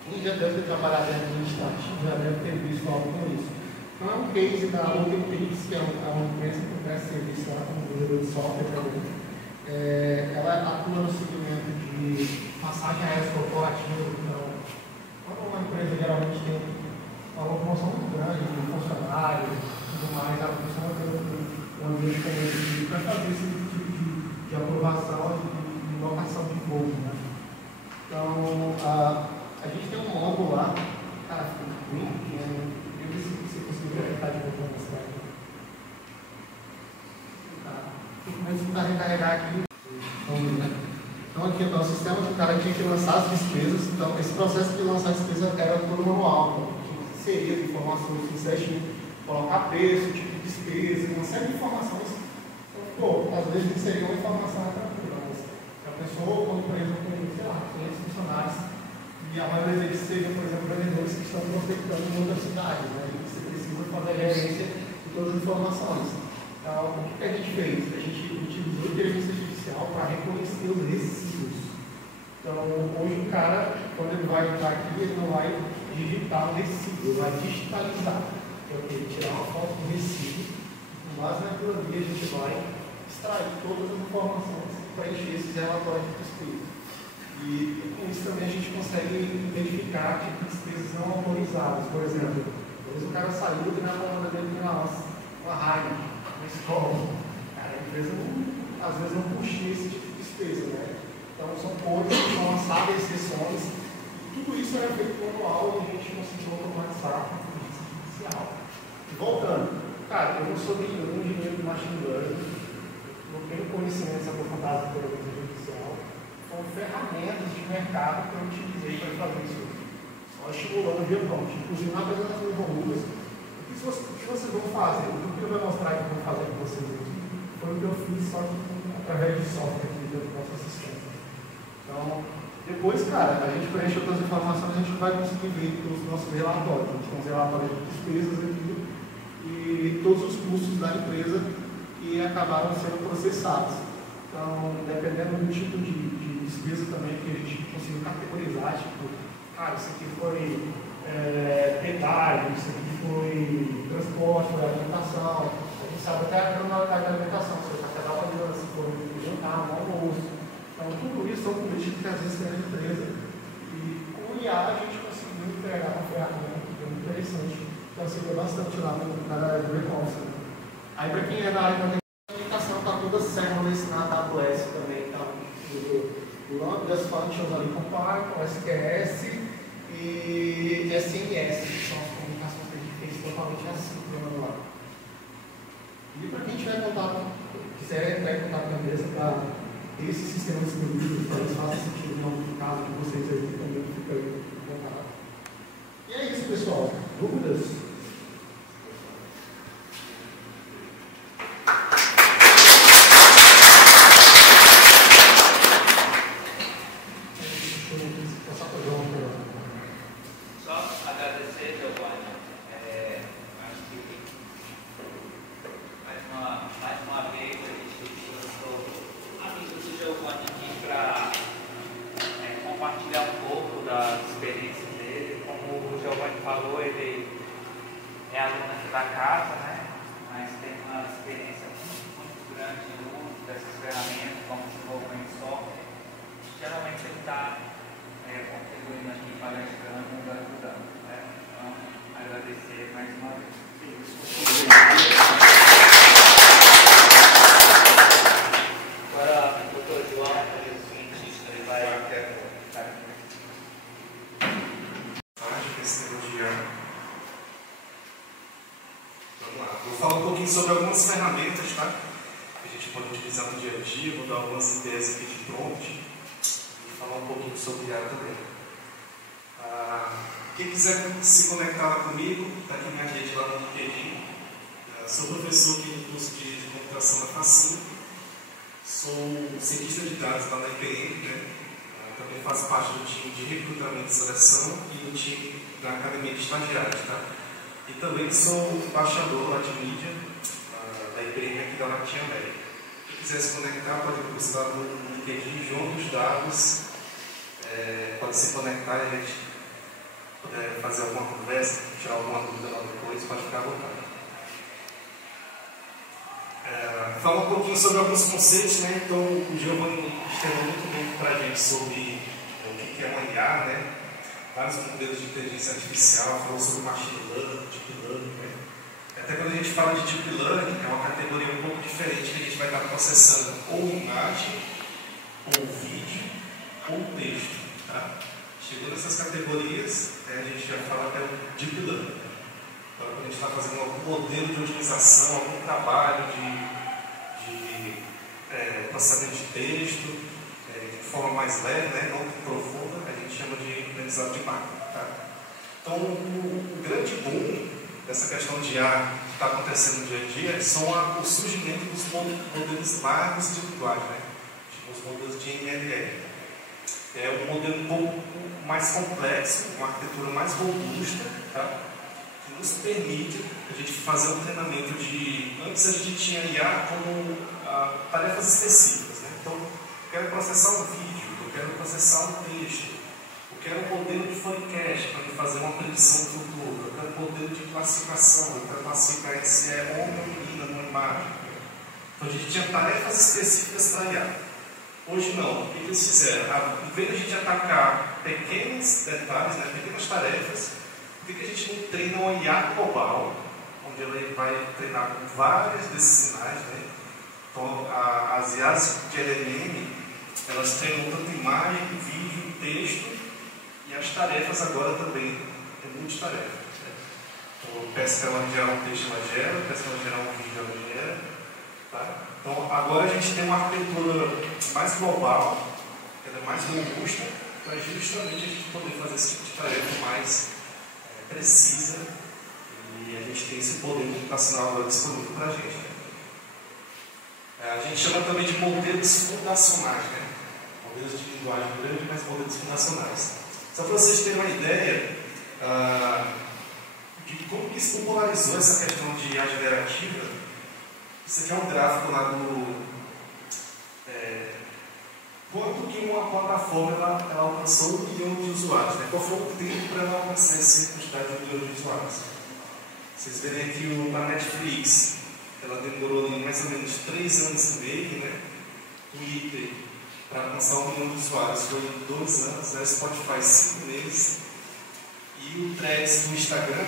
Quem já deve ter trabalhado em administrativo já deve ter visto algo com isso. Então, é um case da OpenPix, que é uma empresa que presta serviço lá como vendedor de software também. Ela atua no segmento de passagem aérea corporativa. Então, quando uma empresa geralmente tem uma locomoção muito grande de funcionários e tudo mais, ela funciona um ambiente para fazer esse tipo de aprovação de locação de voo. Né? Então, a gente tem um módulo lá, cara, fica bem pequeno. Eu vi se você conseguiu conectar de novo na cidade. Vamos tentar recarregar aqui. Então, aqui está o sistema que o cara tinha que lançar as despesas. Então, esse processo de lançar a despesa era todo manual. Então, tinha que inserir as informações no certinho, colocar preço, tipo de despesa, uma série de informações. Então, às vezes inserir uma informação é tranquila, mas a pessoa, uma empresa com, sei lá, 500 funcionários, e a maioria deles seriam, por exemplo, vendedores que estão prospectando em outras cidades, né? E você precisa fazer a gerência de todas as informações. Então, o que a gente fez? A gente utilizou a inteligência artificial para reconhecer os resíduos. Então, hoje o cara, quando ele vai entrar aqui, ele não vai digitar o resíduo, ele vai digitalizar. Então, ele tirar uma foto do resíduo, com base naquilo ali, a gente vai extrair todas as informações para encher esses relatórios de despesa. E com isso também a gente consegue identificar tipo de despesas não autorizadas. Por exemplo, às vezes o cara saiu e na comanda dele tem uma Heineken. uma escola, cara, a empresa às vezes não puxa esse tipo de despesa, né? Então são coisas que são lançadas exceções, e tudo isso era feito manual e a gente conseguiu automatizar com a inteligência artificial. E voltando, cara, eu não sou nenhum engenheiro de machine learning, não tenho conhecimentos aprofundados pela inteligência artificial, são ferramentas de mercado que eu utilizei para fazer isso. Só estimulando o viewpoint, inclusive na apresentação de volumes. O que vocês vão fazer? O que eu vou mostrar que eu vou fazer com vocês aqui foi o que eu fiz só que através de software aqui do nosso assistente. Então, depois, cara, a gente preenche outras informações, a gente vai conseguir ver os nossos relatórios. A gente tem uns relatórios de despesas aqui e todos os custos da empresa que acabaram sendo processados. Então, dependendo do tipo de despesa também que a gente conseguiu categorizar, tipo, cara, isso aqui foi pedágio, isso aqui foi transporte, foi alimentação, a gente sabe até a criminalidade da alimentação, se vai pegar uma criança, se for jantar, um almoço. Então, tudo isso são políticas que às vezes tem na empresa e com o IA a gente conseguiu entregar uma ferramenta que é muito interessante, que auxilia bastante lá na área do e-commerce. Aí, para quem é da área da alimentação, está toda serverless na AWS também, tá? O Lambda, as functions ali com Python, SQS e SMS, que são as comunicações que a gente fez totalmente assíncronas lá. E para quem tiver contato, quiser entrar em contato com a empresa para esse sistema disponível, talvez faça sentido no caso de vocês aí, também fica aí contato. E é isso, pessoal. Dúvidas? Sobre algumas ferramentas, tá? Que a gente pode utilizar no dia a dia, vou dar algumas ideias aqui de prompt e falar um pouquinho sobre ela também. Quem quiser se conectar lá comigo, está aqui minha rede lá no LinkedIn. Sou professor aqui no curso de computação da Facinho, sou cientista de dados lá na IPM, né? Também faço parte do time de recrutamento e seleção e do time da Academia de Estagiários, tá? E também sou embaixador lá de mídia da IPM aqui da Latim América. Se quiser se conectar, pode buscar no LinkedIn João dos Dados, pode se conectar e a gente puder fazer alguma conversa, tirar alguma dúvida lá depois, pode ficar à vontade. Falar um pouquinho sobre alguns conceitos, né? Então o Giovanni externou muito bem para a gente sobre o que é uma IA, né? Vários modelos de inteligência artificial, falou sobre machine learning, deep learning, né? Até quando a gente fala de deep learning, é uma categoria um pouco diferente, que a gente vai estar processando ou imagem, ou vídeo, ou texto, tá? Chegou nessas categorias, a gente já fala até o deep learning. Então, quando a gente está fazendo algum modelo de otimização, algum trabalho de processamento de texto, de forma mais leve, né, não tão profunda, a gente chama de aprendizado de máquina. Tá? Então, o grande boom dessa questão de IA que está acontecendo no dia a dia são o surgimento dos modelos largos de linguagem, né? Tipo os modelos de NLL. É um modelo um pouco mais complexo, uma arquitetura mais robusta, tá? Que nos permite a gente fazer um treinamento de... Antes a gente tinha IA como tarefas específicas, né? Então, eu quero processar um vídeo, eu quero processar um texto, eu quero um modelo de forecast para fazer uma predição do futuro, eu quero um modelo de classificação, eu quero classificar se é homem ou menina numa imagem. Então, a gente tinha tarefas específicas para IA. Hoje não. O que eles fizeram? Em vez de a gente atacar pequenos detalhes, né, pequenas tarefas, por que a gente não treina uma IA global, onde ela vai treinar com vários desses sinais, né? Então, as IAs de LLM, elas treinam tanto imagem, vídeo, texto, e as tarefas agora também, é multitarefa. Né? Então, eu peço para ela gerar um texto, ela gera, eu peço para ela gerar um vídeo, ela gera. Tá? Então, agora a gente tem uma arquitetura mais global, ela é mais robusta, para justamente a gente poder fazer esse tipo de tarefa mais precisa, e a gente tem esse poder computacional agora disponível para a gente. Né? A gente chama também de modelos fundacionais, né? Modelos de linguagem grande, mas modelos fundacionais. Só para vocês terem uma ideia de como que isso popularizou essa questão de IA generativa, isso aqui é um gráfico lá do quanto que uma plataforma ela alcançou 1 milhão de usuários, né? Qual foi o tempo para ela alcançar essa quantidade de 1 milhão de usuários? Vocês verem aqui na Netflix, ela demorou ali mais ou menos 3 anos e meio, né? Twitter, para alcançar 1 milhão de usuários, foi 2 anos, né? Spotify 5 meses, e o Threads do Instagram,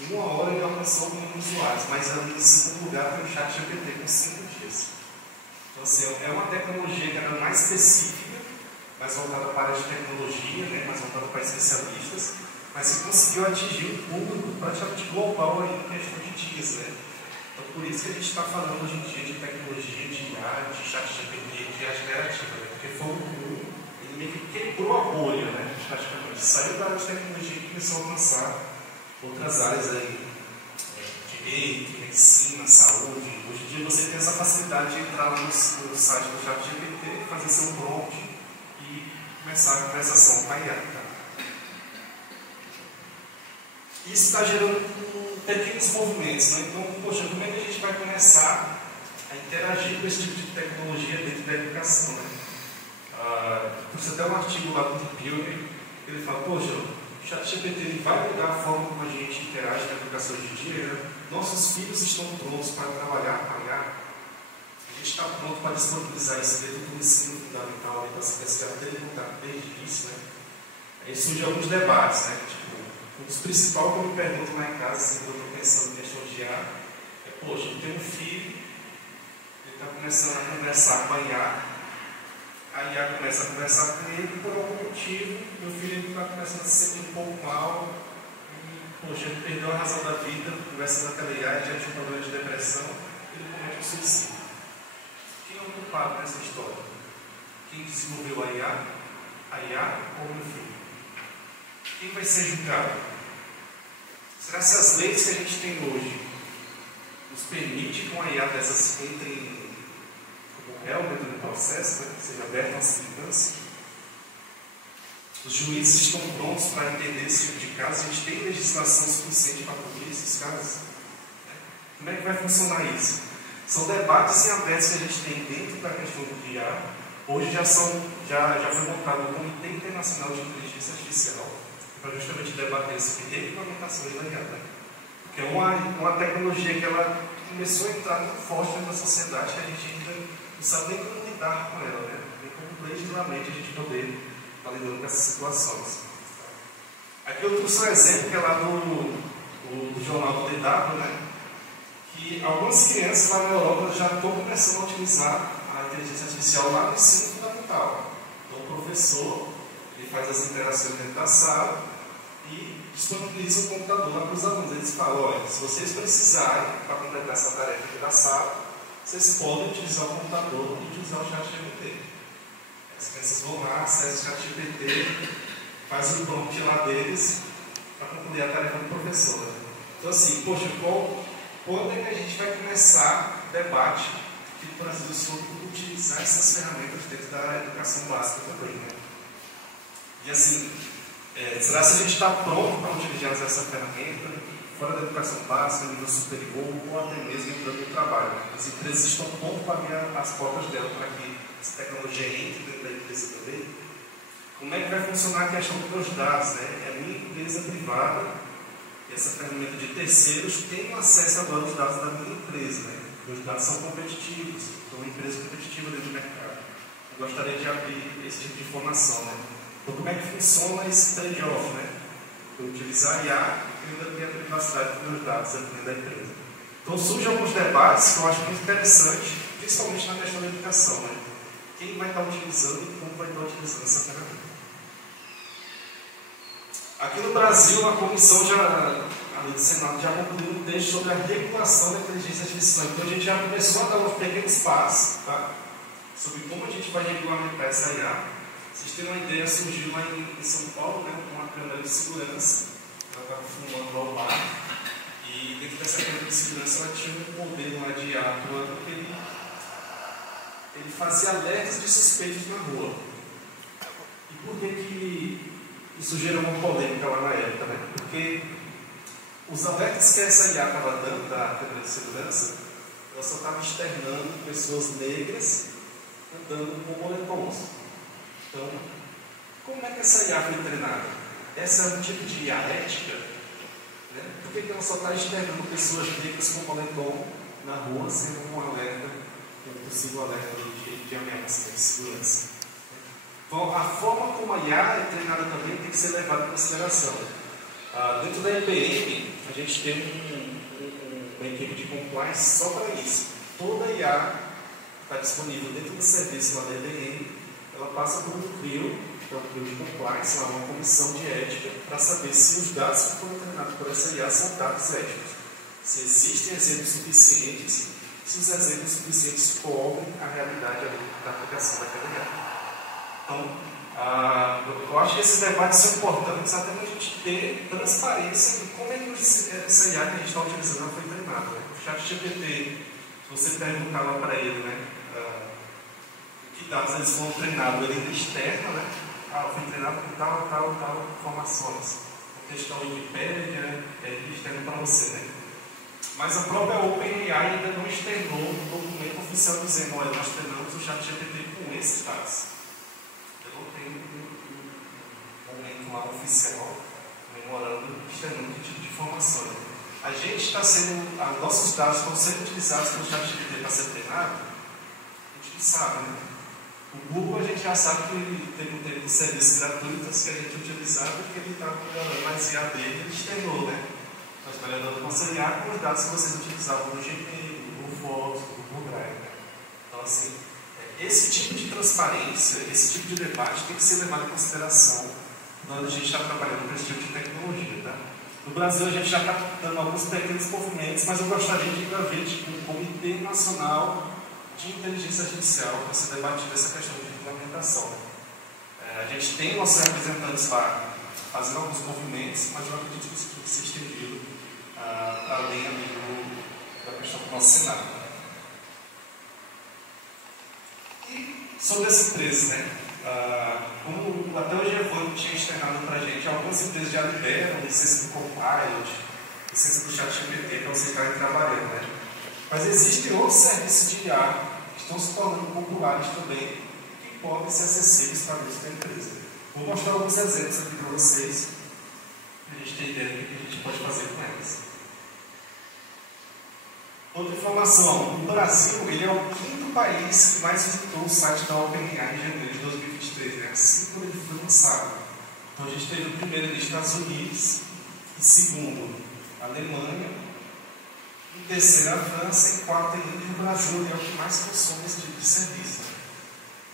em 1 hora ele alcançou 1 milhão de usuários, mas ali em segundo lugar tem o ChatGPT com 5 dias. Então, assim, é uma tecnologia que era mais específica, mais voltada para a área de tecnologia, né? Mais voltada para especialistas, mas que conseguiu atingir um público praticamente global aí em questão de dias, né? Então, por isso que a gente está falando hoje em dia de tecnologia, de IA, de ChatGPT, de IA generativa, né? Porque foi um boom, ele meio que quebrou a bolha, né? Praticamente saiu da área de tecnologia e começou a alcançar outras áreas aí, direito, medicina, saúde. Hoje em dia você tem essa facilidade de entrar lá no site do ChatGPT, fazer seu prompt e começar a conversação com a IA. Tá? Isso está gerando pequenos movimentos, né? Então, poxa, como é que a gente vai começar a interagir com esse tipo de tecnologia dentro da educação, né? Você tem um artigo lá do Deep, ele fala, poxa, o ChatGPT ele vai mudar a forma como a gente interage na educação hoje em dia, né? Nossos filhos estão prontos para trabalhar com a IA. A gente está pronto para disponibilizar isso dentro do ensino fundamental, então você pensa que ela tem contato desde isso, né? Aí surgem alguns debates, né? Tipo, um dos principais que eu me pergunto lá em casa, sempre eu estou pensando em questão de IA, é, poxa, eu tenho um filho, ele está começando a conversar com a IA, a IA começa a conversar com ele, por algum motivo, meu filho está começando a se sentir um pouco mal, e, poxa, ele perdeu a razão da vida, conversa naquela IA, já tinha um problema de depressão, ele comete um suicídio. Quem é o culpado nessa história? Quem desenvolveu a IA ou meu filho? Quem vai ser julgado? Será que as leis que a gente tem hoje nos permitem que uma IA dessas entre como réu dentro do processo, né? Seja aberta a uma sindicância? Os juízes estão prontos para entender esse tipo de caso? A gente tem legislação suficiente para cobrir esses casos? Como é que vai funcionar isso? São debates em abertos que a gente tem dentro da questão do IA. Hoje já foi montado o Comitê Internacional de Inteligência Artificial para justamente debater sobre regulamentações da IA. Porque é uma tecnologia que ela começou a entrar muito forte dentro da sociedade, que a gente ainda não sabe nem como lidar com ela, né? Nem como legislamente a gente poder estar lidando com essas situações. Aqui eu trouxe um exemplo que é lá do jornal do DW, né? Que algumas crianças lá na Europa já estão começando a utilizar a inteligência artificial lá no ensino fundamental. Então o professor ele faz as interações dentro da sala e disponibiliza o computador lá para os alunos. Eles falam, olha, se vocês precisarem para completar essa tarefa aqui da sala, vocês podem utilizar o computador e utilizar o ChatGPT. As crianças vão lá, acessam o ChatGPT, fazem o prompt lá deles para concluir a tarefa do professor. Então assim, poxa, quando é que a gente vai começar o debate aqui no Brasil sobre utilizar essas ferramentas dentro da educação básica também, né? E assim, será que a gente está pronto para utilizar essa ferramenta fora da educação básica, nível superior ou até mesmo entrando no trabalho? Né? As empresas estão prontas para abrir as portas dela para que essa tecnologia entre dentro da empresa também? Como é que vai funcionar a questão dos meus dados? Né? É minha empresa privada, essa ferramenta de terceiros tem acesso agora aos dados da minha empresa. Né? Meus dados são competitivos, sou uma empresa competitiva dentro do mercado. Eu gostaria de abrir esse tipo de informação. Né? Então, como é que funciona esse trade-off? Né? eu utilizar IA e ainda tenho a privacidade dos meus dados dentro da empresa. Então surgem alguns debates que eu acho muito interessantes, principalmente na questão da educação, né? Quem vai estar utilizando e como vai estar utilizando essa ferramenta. Aqui no Brasil, a comissão ali do Senado já concluiu um texto sobre a regulação da inteligência artificial. Então a gente já começou a dar uns pequenos passos, tá? Sobre como a gente vai regulamentar essa IA. Vocês têm uma ideia, surgiu lá em São Paulo, né, com uma câmera de segurança. Ela estava filmando ao mar. E dentro dessa câmera de segurança ela tinha um modelo lá de IA atuando que ele fazia alertas de suspeitos na rua. E por que isso gerou uma polêmica lá na época, né? Porque os alertas que essa IA estava dando da câmera de segurança, ela só estava externando pessoas negras andando com moletons. Então, como é que essa IA foi treinada? Essa é um tipo de IA ética? Né? Por que ela só está externando pessoas negras com moletom na rua, sendo um alerta, um possível alerta de ameaça, de segurança? Então, a forma como a IA é treinada também tem que ser levada em consideração. Dentro da IBM, a gente tem uma equipe de compliance só para isso. Toda IA está disponível dentro do serviço lá da IBM, ela passa por um CRIO, que é um CRIO de compliance, lá uma comissão de ética, para saber se os dados que foram treinados por essa IA são dados éticos. Se existem exemplos suficientes, se os exemplos suficientes cobrem a realidade da aplicação daquela IA. Então, eu acho que esses debates são importantes até para a gente ter transparência de como é que essa IA que a gente está utilizando foi treinada. O ChatGPT, se você perguntar lá para ele, né, que dados eles foram treinados, ele externa, né? Foi treinado com tal informações. O texto da Wikipédia é externo para você, né? Mas a própria OpenAI ainda não externou um documento oficial dizendo, olha, nós treinamos o ChatGPT com esses dados. Eu não tenho um momento lá oficial memorando, externando que tipo de informação. A gente está sendo, nossos dados estão sendo utilizados pelo ChatGPT para ser treinado, a gente não sabe, né? O Google a gente já sabe que ele teve um tempo de serviços gratuitos que a gente utilizava porque ele estava melhorando mais IA dele, ele externou, né? Nós melhorando nossa IA com os dados que vocês utilizavam no Gmail, no Google Fotos, no Google Drive. Né? Então, assim, esse tipo de transparência, esse tipo de debate tem que ser levado em consideração quando a gente está trabalhando com esse tipo de tecnologia. Tá? No Brasil, a gente já está dando alguns pequenos movimentos, mas eu gostaria de ver um Comitê Nacional de Inteligência Artificial para ser debatido essa questão de implementação. A gente tem nossos representantes lá fazendo alguns movimentos, mas eu acredito que isso tem que ser estendido além da questão do nosso Senado. E sobre as empresas, né? Como até o Giovanni tinha externado para a gente, algumas empresas já liberam licença do Copilot, licença do ChatGPT para você estar trabalhando, né? Mas existem outros serviços de IA que estão se tornando populares também, que podem ser acessíveis para dentro da empresa. Vou mostrar alguns exemplos aqui para vocês, para a gente ter ideia do que a gente pode fazer com elas. Outra informação, o Brasil ele é o 5º país que mais visitou o site da OpenAI em janeiro de 2023, né? Assim quando ele foi lançado. Então a gente teve o primeiro ali, Estados Unidos, e segundo, a Alemanha, em terceiro a França, em quarto o Brasil, é o que mais consome esse tipo de serviço. Né?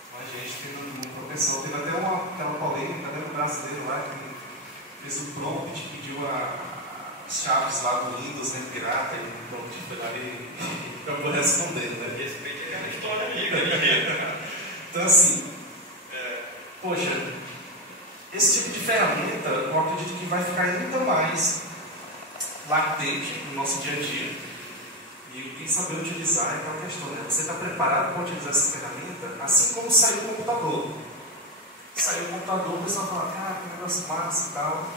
Então a gente tem uma proteção. Teve até aquela polêmica, né, do brasileiro lá que fez o prompt, pediu as chaves lá do Windows, né, pirata, e o prompt foi lá e acabou respondendo. Né? Respeito é uma história amiga. Então assim, poxa, esse tipo de ferramenta eu acredito que vai ficar ainda mais latente no nosso dia a dia. E quem saber utilizar é aquela questão, né? Você está preparado para utilizar essa ferramenta? Assim como saiu o computador. Saiu o computador, o pessoal fala, que negócio massa e tal.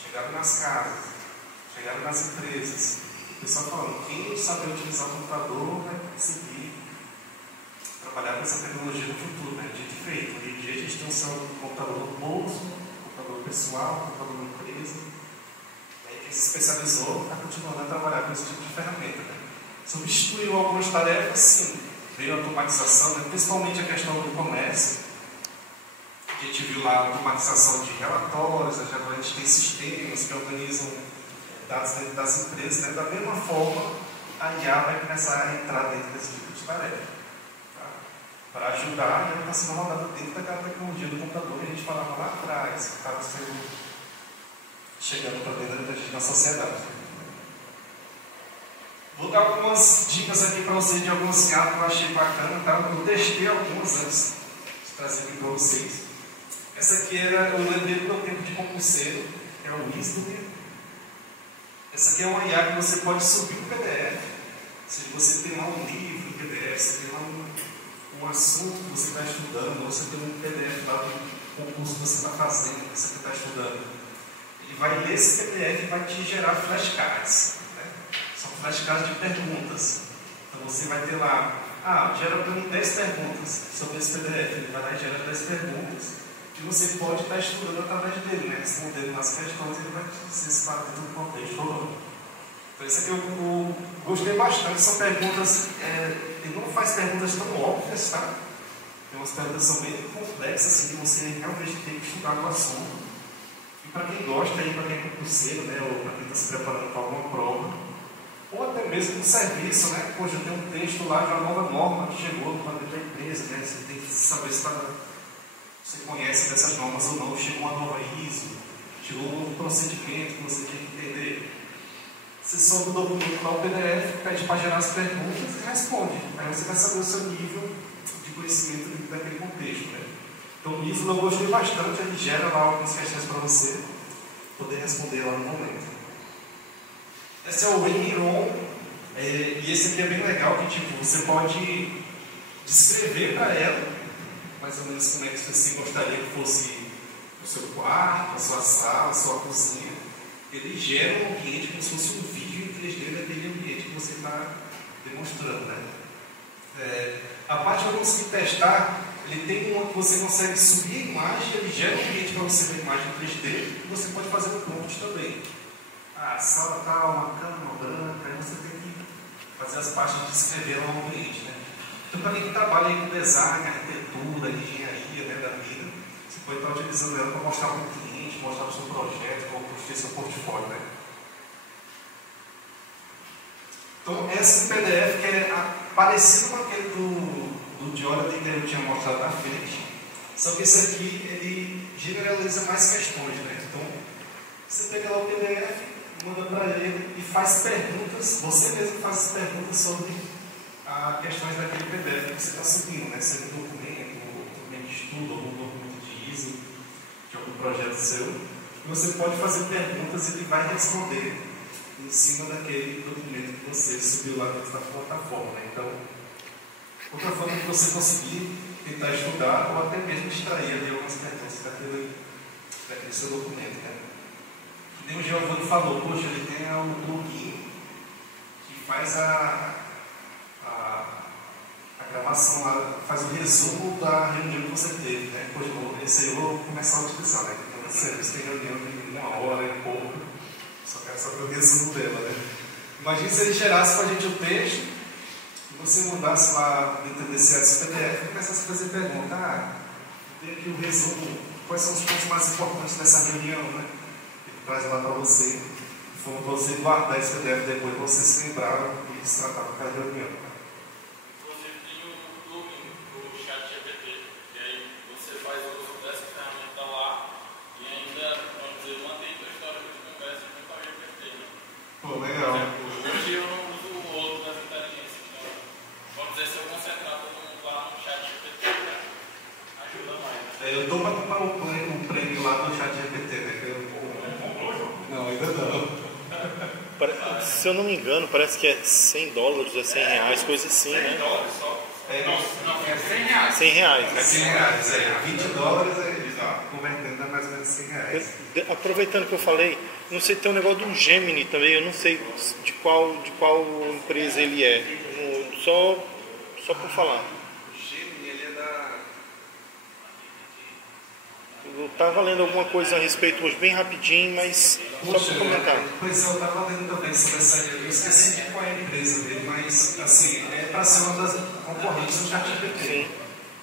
Chegaram nas casas, chegaram nas empresas. O pessoal falando, quem saber utilizar o computador vai conseguir trabalhar com essa tecnologia no futuro, né? Dito e feito. Hoje em dia a gente tem um computador no bolso, computador pessoal, computador na empresa. E aí quem se especializou está continuando a trabalhar com esse tipo de ferramenta, né? Substituiu algumas tarefas, sim. Veio a automatização, né? Principalmente a questão do comércio. A A gente viu lá a automatização de relatórios, agora a gente tem sistemas que organizam dados dentro das empresas, né? Da mesma forma, a IA vai começar a entrar dentro desse tipo de tarefa. Tá? Para ajudar, está sendo rodado dentro daquela tecnologia do computador que a gente falava lá atrás, que estava chegando para dentro da sociedade. Vou dar algumas dicas aqui para vocês de algumas IA que eu achei bacana, tá? Eu testei algumas antes de trazer aqui para vocês. Essa aqui eu lembrei do meu tempo de concurseiro, que é o Wisdom. Essa aqui é uma IA que você pode subir um PDF. Se você tem lá um livro, um PDF, você tem lá um assunto que você está estudando, ou você tem um PDF lá do concurso que você está fazendo, que você está estudando. Ele vai ler esse PDF e vai te gerar flashcards. São flashcards de perguntas. Então você vai ter lá, gera para mim 10 perguntas sobre esse PDF. Ele vai lá e gera 10 perguntas. E você pode estar estudando através dele, né? Respondendo nas questões, ele vai dizer se está dentro do contexto ou não. Então isso aqui eu gostei bastante. São perguntas, ele não faz perguntas tão óbvias, tá? Tem umas perguntas que são bem complexas, assim, que você realmente tem que estudar o assunto. E para quem gosta, para quem é concurseiro, né? Ou para quem está se preparando para alguma prova, ou até mesmo no serviço, né? Poxa, eu tenho um texto lá de uma nova norma que chegou para dentro da empresa, né? Você tem que saber se você conhece dessas normas ou não. Chegou uma nova ISO, chegou um novo procedimento que você tem que entender. Você sobe o documento lá, o PDF, pede para gerar as perguntas e responde. Aí você vai saber o seu nível de conhecimento daquele contexto, né? Então o ISO eu gostei bastante, ele gera lá algumas questões para você poder responder lá no momento. Esse é o Ring-On, e esse aqui é bem legal, que tipo, você pode descrever para ela mais ou menos como é que você gostaria que fosse o seu quarto, a sua sala, a sua cozinha. Ele gera um ambiente como se fosse um vídeo em 3D daquele ambiente que você está demonstrando, né? A parte que eu consegui testar, ele tem uma que você consegue subir a imagem, ele gera um ambiente para você ver a imagem em 3D, e você pode fazer um prompt também. A sala tal, uma cama branca, aí você tem que fazer as partes de descrever lá o ambiente, né? Então, para quem trabalha aí com design, arquitetura, engenharia, né, da vida, você pode estar utilizando ela para mostrar para o cliente, mostrar o seu projeto, como construir seu portfólio, né? Então, esse PDF que é parecido com aquele do Jonathan que eu tinha mostrado na frente, só que esse aqui, ele generaliza mais questões, né? Então, você pega lá o PDF, manda para ele e faz perguntas, você mesmo faz perguntas sobre questões daquele PDF que você está subindo, né? Seja um documento de estudo, algum documento de ISO, de algum projeto seu. E você pode fazer perguntas e ele vai responder em cima daquele documento que você subiu lá dentro da plataforma, né? Então, outra forma de você conseguir tentar estudar ou até mesmo extrair ali algumas perguntas daquele seu documento, né? Que nem o Giovanni falou, poxa, ele tem um plugin que faz a gravação lá, faz o resumo da reunião que você teve, né? Poxa, esse aí eu vou começar a utilizar, né? Então, você tem reunião de 1 hora e pouco, só quero saber o resumo dela, né? Imagina se ele gerasse para a gente o texto e você mudasse lá dentro desse PDF e começasse a fazer pergunta. Tem aqui o resumo, quais são os pontos mais importantes dessa reunião, né? Ele traz lá para você, para você guardar esse PDF depois, para você se lembrar do que se tratava daquela reunião. Pô, legal. Hoje eu não uso o outro das inteligências, então vamos dizer, se eu concentrar todo mundo lá no chat GPT, ajuda mais. Eu estou para comprar um prêmio lá no chat GPT, né? Não, ainda não. Se eu não me engano, parece que é $100, é R$100, coisa assim, né? $100 só? Não, é R$100. R$100. É $100, convertendo dá mais ou menos R$100. Aproveitando que eu falei, não sei, tem um negócio do Gemini também, eu não sei de qual empresa ele é, só por falar. O Gemini, ele é da... Eu estava lendo alguma coisa a respeito hoje, bem rapidinho, mas só para comentar. Pois é, eu estava lendo também sobre essa ideia, eu esqueci de qual é a empresa dele, mas assim, é para ser uma das concorrentes do ChatGPT.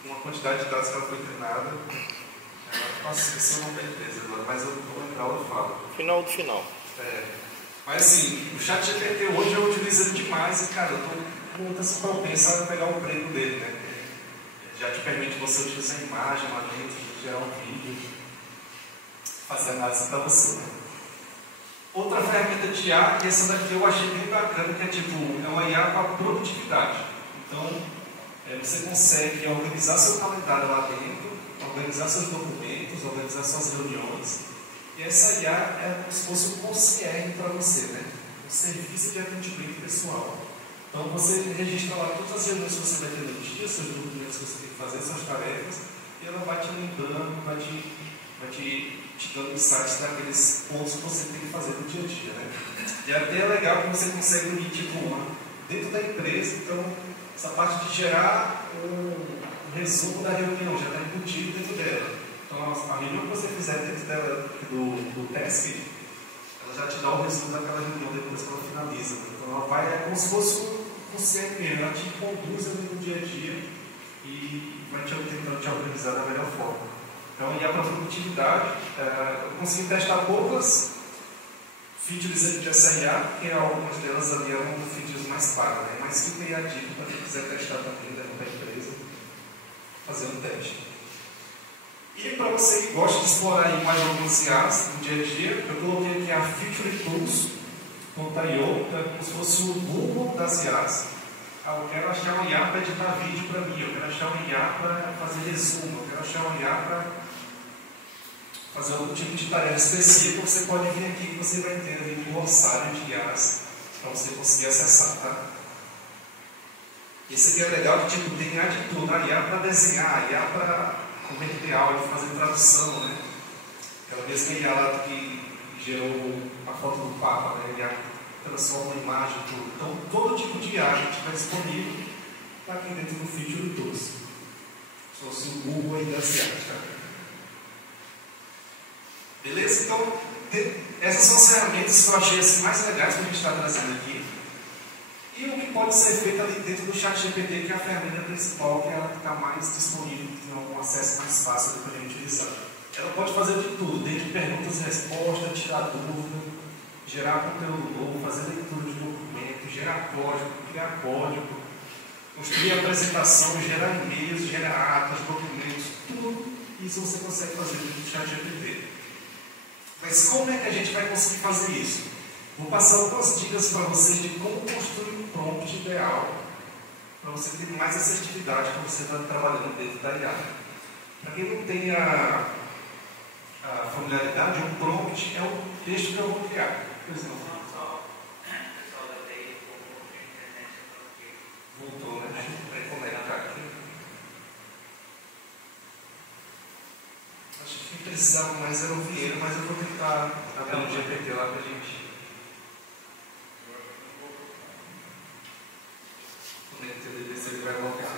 Uma quantidade de dados que ela foi treinada, Nossa, esqueci o nome da empresa agora, mas eu vou lembrar, eu falo. Final do final. Mas assim, o ChatGPT hoje eu utilizo ele demais e, cara, eu estou muito assim propenso a pegar o prêmio dele, né? Já te permite você utilizar a imagem lá dentro, gerar um vídeo, fazer análise para você. Outra ferramenta de IA, e essa daqui eu achei bem bacana, que é tipo, é uma IA para produtividade. Então, você consegue organizar seu calendário lá dentro, organizar seus documentos, organizar suas reuniões. E essa IA é como se fosse um concierge para você, né? Um serviço de atendimento pessoal. Então você registra lá todas as reuniões que você vai ter no dia, seus documentos que você tem que fazer, suas tarefas, e ela vai te lembrando, vai te dando insights daqueles pontos que você tem que fazer no dia a dia, né? E até é legal que você consegue unir tipo dentro da empresa, então essa parte de gerar um resumo da reunião já está embutido dentro dela. Então a reunião que você fizer dentro dela do task, ela já te dá o resumo daquela reunião depois que ela finaliza. Então ela vai, é como se fosse um CRM mesmo, ela te conduz ali no dia a dia e vai tentando te organizar da melhor forma. Então, e a produtividade, eu consegui testar poucas features de SRA, porque algumas delas ali eram features mais pagas, né? Mas fica aí a dica para quem quiser testar também dentro da empresa, fazer um teste. E para você que gosta de explorar aí mais algumas IAs no dia a dia, eu coloquei aqui a Feature Tools.io, que é como se fosse o Google das IAs. Eu quero achar uma IA para editar vídeo para mim, eu quero achar uma IA para fazer resumo, eu quero achar uma IA para fazer algum tipo de tarefa específica. Você pode vir aqui que você vai ter ali um glossário de IAs para você conseguir acessar, tá? Esse aqui é legal, que tipo, tem IA de tudo, a IA para desenhar, a IA para converter áudio, fazer tradução, né? Aquela mesma IA lá que gerou a foto do Papa, né? IA transforma a imagem, tudo. Então, todo tipo de IA a gente vai disponível para aqui dentro do Feature Tools. Se fosse o Google aí das IAs, tá? Beleza? Então, essas são as ferramentas que eu achei assim, mais legais que a gente está trazendo aqui. E o que pode ser feito ali dentro do ChatGPT, que é a ferramenta principal, que ela está mais disponível, que tem um acesso mais fácil para a gente utilizar. Ela pode fazer de tudo, desde perguntas e respostas, tirar dúvida, gerar conteúdo novo, fazer leitura de documento, gerar código, criar código, construir apresentação, gerar e-mails, gerar atas, documentos, tudo isso você consegue fazer dentro do ChatGPT. Mas como é que a gente vai conseguir fazer isso? Vou passar algumas dicas para vocês de como construir um prompt ideal para você ter mais assertividade quando você está trabalhando dentro da IA. Para quem não tem a familiaridade, um prompt é o texto que eu vou criar. Pois não. Voltou, né? Deixa eu reconectar aqui. Acho que quem precisava mais era o Vieira, mas eu vou tentar abrir um GPT lá para a gente. Entender se ele vai voltar.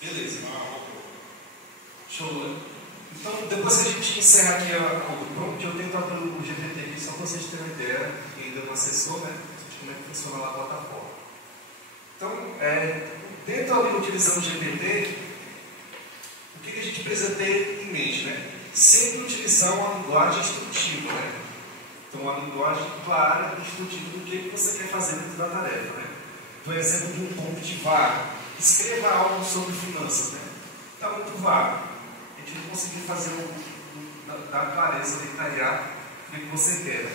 Beleza. Show. Então, depois que a gente encerrar aqui o prompt, eu tento abrir o GPT aqui só para vocês terem uma ideia, que ainda não acessou, né? De como é que funciona lá a plataforma. Então, dentro ali, utilizando o GPT, o que a gente precisa ter em mente, né? Sempre utilizar uma linguagem instrutiva, né? Então, uma linguagem clara e instrutiva do que você quer fazer dentro da tarefa, né? Por exemplo, de um prompt vago. Escreva algo sobre finanças, né? Está muito vago. A gente não conseguiu fazer dar clareza dentro da IA o que você quer.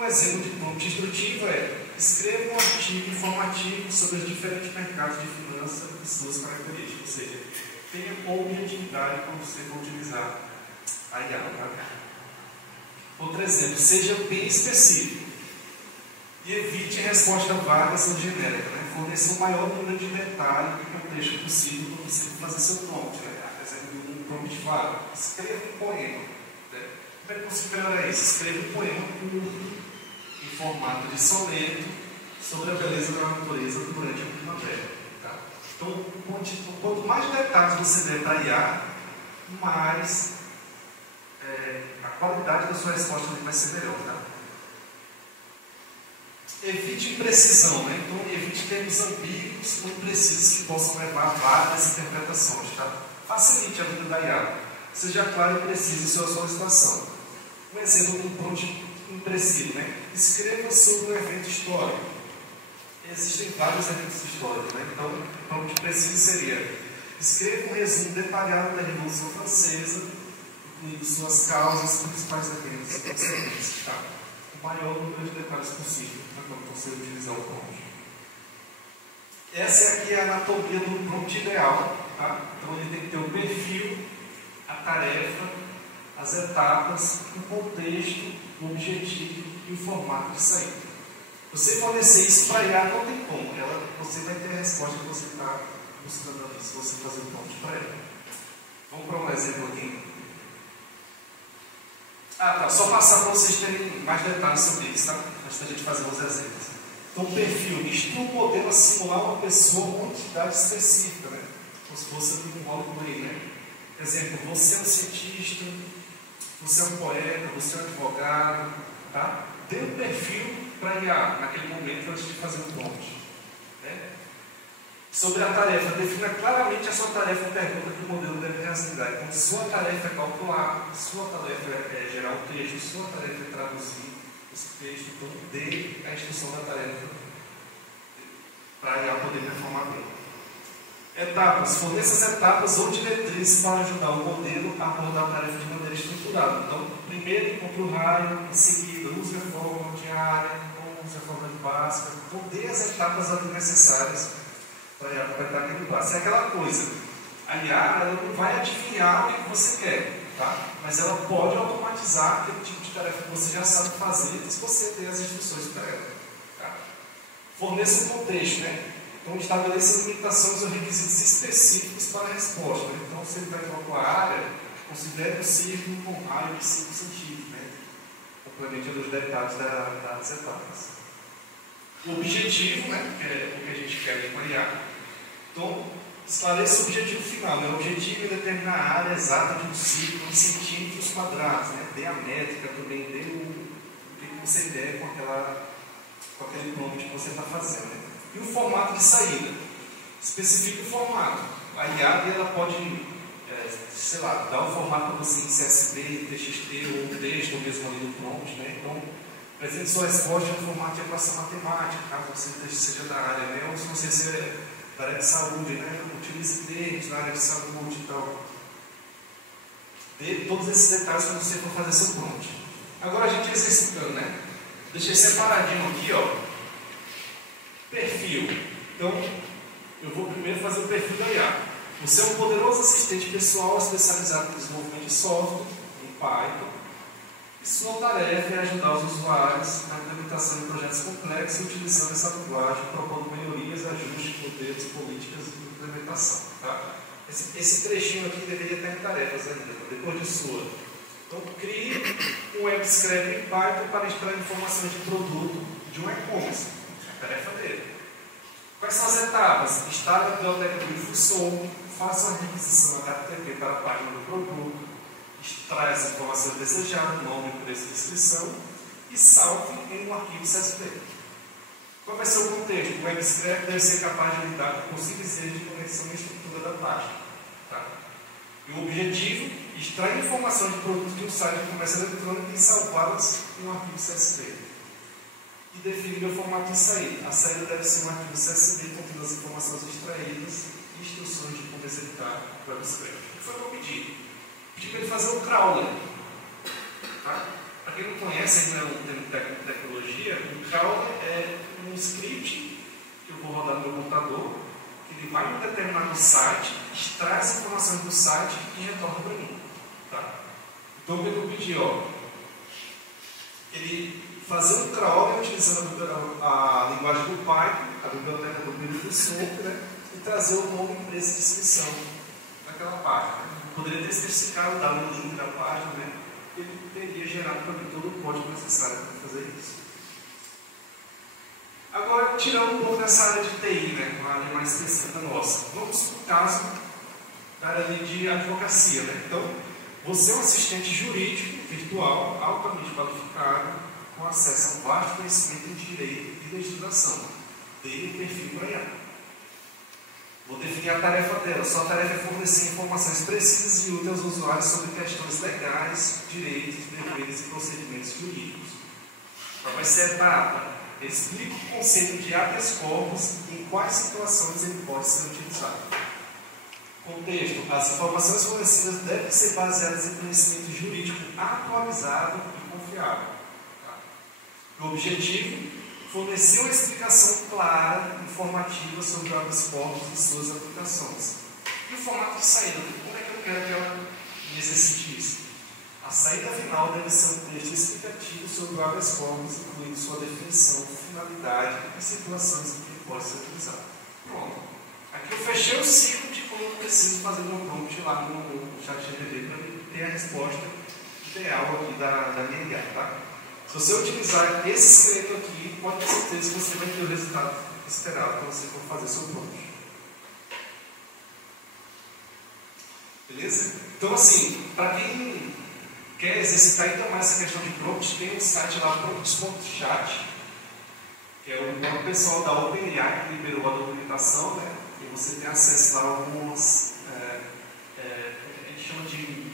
Um exemplo de prompt instrutivo é: escreva um artigo informativo sobre os diferentes mercados de finanças e suas características. Ou seja, tenha objetividade quando você for utilizar a IA. Tá? Outro exemplo, seja bem específico e evite resposta vagas ou genérica, né? Forneça o maior número de detalhes do contexto possível para você fazer seu prompt, né? Por exemplo, um prompt vago. Escreva um poema. Né? Como é que você melhora isso? Escreva um poema curto, em formato de soneto, sobre a beleza da natureza durante a primavera. Tá? Então, quanto mais detalhes você der para IA, mais a qualidade da sua resposta vai ser melhor. Tá? Evite imprecisão, né? Então, evite termos ambíguos ou imprecisos que possam levar a várias interpretações, tá? Facilite a vida da IA. Seja claro e preciso em sua solicitação. Um exemplo de um prompt impreciso, né? Escreva sobre um evento histórico. Existem vários eventos históricos, né? Então, o prompt preciso seria: escreva um resumo detalhado da Revolução Francesa, incluindo suas causas, principais eventos e consequências, tá? O maior número de detalhes possível, né, quando você utilizar o prompt. Essa aqui é a anatomia do prompt ideal, tá? Então ele tem que ter o perfil, a tarefa, as etapas, o contexto, o objetivo e o formato de saída. Você fornecer isso para a IA não tem como. Você vai ter a resposta que você está buscando ali, se você fazer o prompt para ela. Vamos para um exemplo aqui. Tá. Só passar para vocês terem mais detalhes sobre isso, tá? Antes da gente fazer os exemplos. Então, perfil. Instrua o modelo a simular uma pessoa ou uma entidade específica, né? Como se fosse um roleplay, né? Exemplo, você é um cientista, você é um poeta, você é um advogado, tá? Dê um perfil para IA naquele momento antes de fazer o prompt. Né? Sobre a tarefa, defina claramente a sua tarefa e pergunta que o modelo deve realizar. Então, sua tarefa é calcular, sua tarefa é gerar o texto, sua tarefa é traduzir esse texto. Então, dê a instrução da tarefa para a IA poder performar bem. Etapas. Forneça as etapas ou diretrizes para ajudar o modelo a abordar a tarefa de maneira estruturada. Então, primeiro, compre o raio, em seguida, use a fórmula diária, use a fórmula básica. Então, dê as etapas ali necessárias para a IA completar aquele passo. É aquela coisa, a IA ela não vai adivinhar o que você quer, tá? Mas ela pode automatizar aquele tipo de tarefa que você já sabe fazer se você der as instruções para ela. Tá? Forneça um contexto, né? Então, estabeleça limitações ou requisitos específicos para a resposta. Né? Então, se ele vai calcular a área, considere o círculo com raio de 5 centímetros, né? Complemente os detalhes das etapas. O objetivo, né? Que é o que a gente quer com a IA. Então, esclareça o objetivo final. Né? O objetivo é determinar a área exata de um círculo em centímetros quadrados. Né? Dê a métrica também, dê o que você der com aquele prompt que você está fazendo. Né? E o formato de saída. Especifique o formato. A IA ela pode, sei lá, dar o formato para você em CSV, TXT ou texto, ou mesmo ali no prompt. Né? Então, apresente sua resposta em formato de equação matemática, caso você seja da área, né? Ou se você seja da área de saúde, né? Utilize termos na área de saúde e tal. Dê todos esses detalhes quando você for fazer seu prompt. Agora a gente exercitando, né? Deixei separadinho aqui, ó. Perfil. Então, eu vou primeiro fazer o perfil da IA. Você é um poderoso assistente pessoal especializado em desenvolvimento de software, em Python. E sua tarefa é ajudar os usuários na implementação de projetos complexos utilizando essa linguagem, propondo melhorias, ajustes, modelos, políticas e implementação. Tá? Esse trechinho aqui deveria ter tarefas ainda, depois de sua. Então, crie um web scraper em Python para extrair informações de produto de um e-commerce. É a tarefa dele. Quais são as etapas? Instale a biblioteca do InfoSum, faça a requisição HTTP para a página do produto, extrai as informações desejadas, nome, preço e descrição, e salve em um arquivo CSV. Qual vai ser o contexto? O web scraper deve ser capaz de lidar com possíveis erros de conexão e estrutura da página. Tá? E o objetivo? Extrair informação de produtos de um site de comércio eletrônico e salvá-las em um arquivo CSV. E definir o formato de saída. A saída deve ser um arquivo CSV contendo as informações extraídas e instruções de como executar o web scraper. O que foi que eu pedi? Pedi para ele fazer um crawler. Tá? Para quem não conhece ainda o termo técnico de tecnologia, o crawler é um script que eu vou rodar no meu computador, que ele vai em um determinado site, extrai as informações do site e retorna para mim. Tá? Então, o que eu pedi? Ele fazer um crawler utilizando a linguagem do Python, a biblioteca do InfoSum, né? E trazer o nome, preço e descrição daquela página. Poderia ter especificado, dar um link da página, né? Ele teria gerado para mim todo o código necessário para fazer isso. Agora, tirando um pouco dessa área de TI, né? Uma área mais específica nossa. Vamos para o caso da área de advocacia, né? Então, você é um assistente jurídico virtual, altamente qualificado, com acesso a um vasto conhecimento em direito e legislação. Dê um perfil para IA. Vou definir a tarefa dela. Sua tarefa é fornecer informações precisas e úteis aos usuários sobre questões legais, direitos, deveres e procedimentos jurídicos. Então vai ser a etapa. Explica o conceito de habeas corpus e em quais situações ele pode ser utilizado. Contexto. As informações fornecidas devem ser baseadas em conhecimento jurídico atualizado e confiável. O objetivo: fornecer uma explicação clara e informativa sobre o habeas corpus e suas aplicações. E o formato de saída, como é que eu quero que ela exercite isso? A saída final deve ser um texto explicativo sobre o habeas corpus, incluindo sua definição, finalidade e situações em que ele pode ser utilizado. Pronto. Aqui eu fechei o ciclo de como eu preciso fazer meu prompt lá no ChatGPT para ter a resposta ideal aqui da minha IA, tá? Se você utilizar esse esqueleto aqui, pode ter certeza que você vai ter o resultado esperado quando você for fazer seu prompt. Beleza? Então, assim, para quem quer exercitar ainda mais essa questão de prompt, tem um site lá, prompts.chat, que é o próprio pessoal da OpenAI que liberou a documentação, né? E você tem acesso lá a alguns, a gente chama de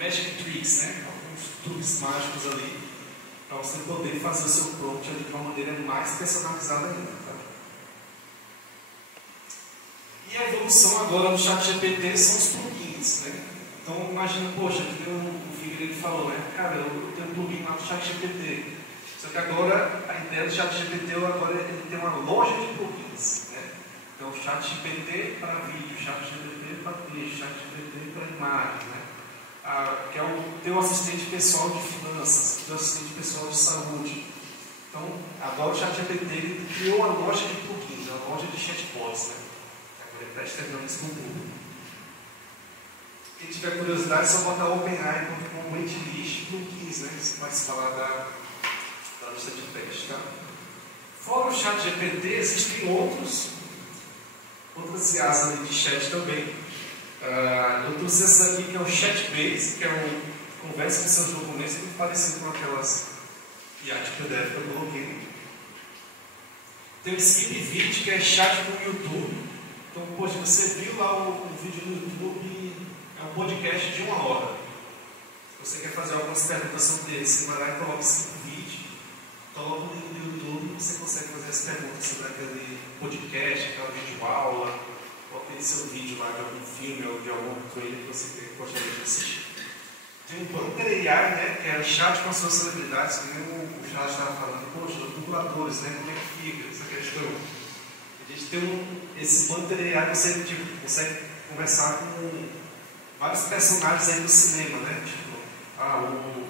magic tricks, né? Alguns truques mágicos ali, para você poder fazer o seu prompt ali de uma maneira mais personalizada ainda. Tá? E a evolução agora no ChatGPT são os plugins, né? Então imagina, poxa, que tem um Figueiredo que falou, né? Cara, eu tenho um plugin lá no ChatGPT. Só que agora a ideia do ChatGPT agora ele tem uma loja de plugins, né? Então ChatGPT para vídeo, ChatGPT para texto, ChatGPT para imagem, né? Que é o teu assistente pessoal de finanças, teu assistente pessoal de saúde. Então, agora o ChatGPT ele criou uma loja de plugins, uma loja de chatbots, né? Agora ele está estreando isso com o público. Quem tiver curiosidade, é só botar OpenAI como waitlist plugins, né? Você vai se falar da lista de teste, tá? Fora o ChatGPT, existem outras IAs ali de chat também. Eu trouxe essa aqui que é o ChatBase, que é um conversa com seus documentos, muito parecido com aquelas IA de PDF que eu coloquei. Tem o SkipVid, que é chat com o YouTube. Então, poxa, você viu lá o vídeo no YouTube, é um podcast de 1 hora. Se você quer fazer algumas perguntas sobre ele, você vai lá e coloca o SkipVid, coloca o link do YouTube e você consegue fazer as perguntas sobre aquele podcast, aquela videoaula. Pode ter seu vídeo lá de algum filme ou de algum trailer que você gostaria de assistir. Tem o Banter AI, né, que é o chat com as suas celebridades, que nem o chat estava falando, poxa, os dubladores, né, como é que fica essa questão? A gente tem esse Banter AI, você consegue conversar com vários personagens aí do cinema, né? Tipo,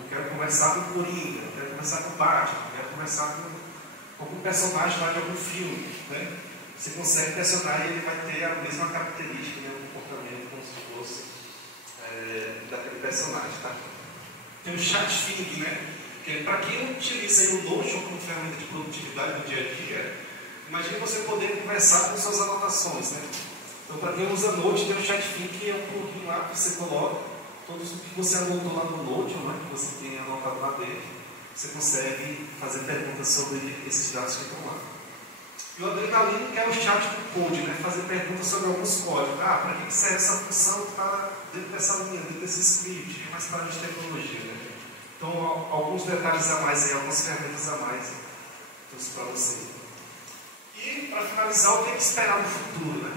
quero conversar com o Coringa, quero conversar com o Batman, quero conversar com algum personagem lá de algum filme, né? Você consegue pressionar e ele vai ter a mesma característica, né, um comportamento como se fosse daquele personagem, tá? Tem o ChatFing, né? Que é para quem utiliza aí o Notion como ferramenta de produtividade no dia a dia, imagine você poder conversar com suas anotações, né? Então, para quem usa Note, tem o ChatFing, que é um plugin lá que você coloca todos o que você anotou lá no Notion, né, que você tem anotado lá dentro, você consegue fazer perguntas sobre esses dados que estão lá. E o Adrenaline, que é o chat com code, né? Fazer perguntas sobre alguns códigos. Para que serve essa função que está dentro dessa linha, dentro desse script? É mais para a tecnologia, né? Então, alguns detalhes a mais aí, algumas ferramentas a mais trouxe para você. E, para finalizar, o que é que esperar no futuro, né?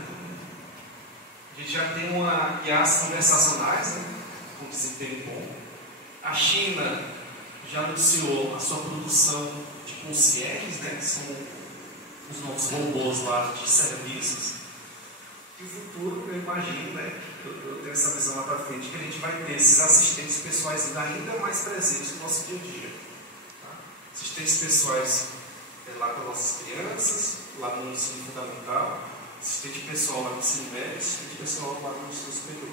A gente já tem uma IAs conversacionais, né? Com desempenho bom. A China já anunciou a sua produção de concierges, né? Que são os novos robôs lá de serviços. E o futuro, eu imagino, né? Eu tenho essa visão lá para frente, que a gente vai ter esses assistentes pessoais ainda mais presentes no nosso dia a dia. Tá? Assistentes pessoais lá com nossas crianças, lá no ensino fundamental, assistente pessoal lá no ensino médio, assistente pessoal lá no ensino superior.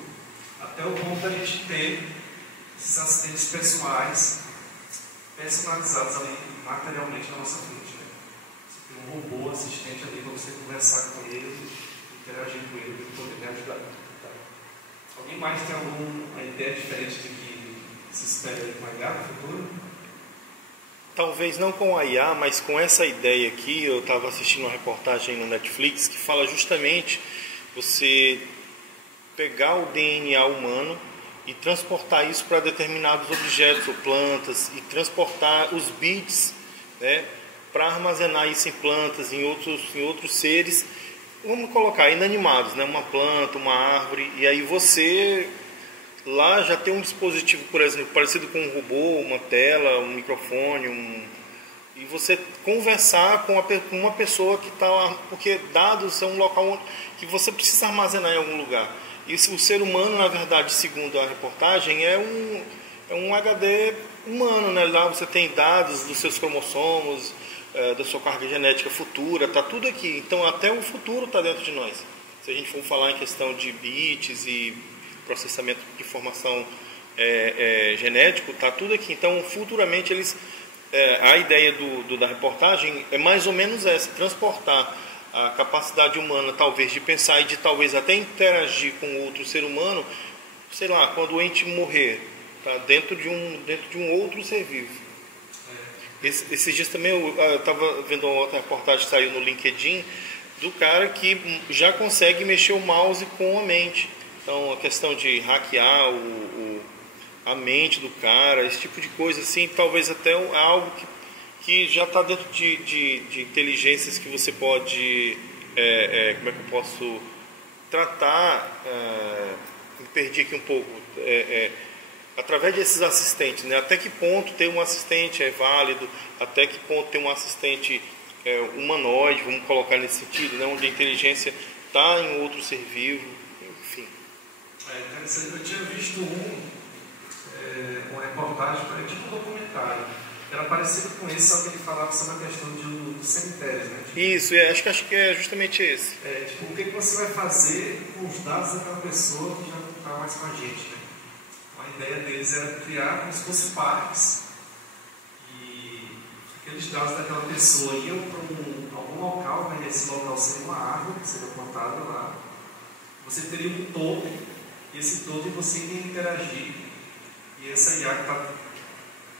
Até o ponto da gente ter esses assistentes pessoais personalizados ali materialmente na nossa frente. Um robô assistente ali para você conversar com ele, interagir com ele e poder me ajudar. Tá? Alguém mais tem alguma ideia diferente de que se espera com a IA no futuro? Talvez não com a IA, mas com essa ideia aqui. Eu estava assistindo uma reportagem no Netflix que fala justamente você pegar o DNA humano e transportar isso para determinados objetos ou plantas e transportar os bits, né, para armazenar isso em plantas, em outros seres, vamos colocar inanimados, né, uma planta, uma árvore, e aí você lá já tem um dispositivo, por exemplo, parecido com um robô, uma tela, um microfone, e você conversar com uma pessoa que está lá, porque dados são um local que você precisa armazenar em algum lugar. E o ser humano, na verdade, segundo a reportagem, é um HD humano, né? Lá você tem dados dos seus cromossomos, da sua carga genética futura, está tudo aqui. Então, até o futuro está dentro de nós. Se a gente for falar em questão de bits e processamento de informação genético, está tudo aqui. Então, futuramente, a ideia da reportagem é mais ou menos essa, transportar a capacidade humana, talvez, de pensar e de talvez até interagir com outro ser humano, sei lá, quando o ente morrer, tá? dentro de um outro ser vivo. Esses dias também eu estava vendo uma outra reportagem que saiu no LinkedIn do cara que já consegue mexer o mouse com a mente. Então, a questão de hackear a mente do cara, esse tipo de coisa, assim, talvez até algo que já está dentro de inteligências que você pode, como é que eu posso tratar, me perdi aqui um pouco, através desses assistentes, né? Até que ponto ter um assistente é válido, até que ponto ter um assistente humanoide, vamos colocar nesse sentido, né? Onde a inteligência está em outro ser vivo, enfim. Interessante, eu tinha visto uma reportagem, tipo um documentário, era parecido com esse, só que ele falava sobre a questão dos cemitérios, né? Tipo, isso, acho que é justamente esse. Tipo, o que você vai fazer com os dados daquela pessoa que já não está mais com a gente, né? A ideia deles era criar como se fossem parques, e aqueles dados daquela pessoa iam para algum local, né? E esse local seria uma árvore que seria plantada lá. Você teria um token, e esse token você ia interagir, e essa IA que está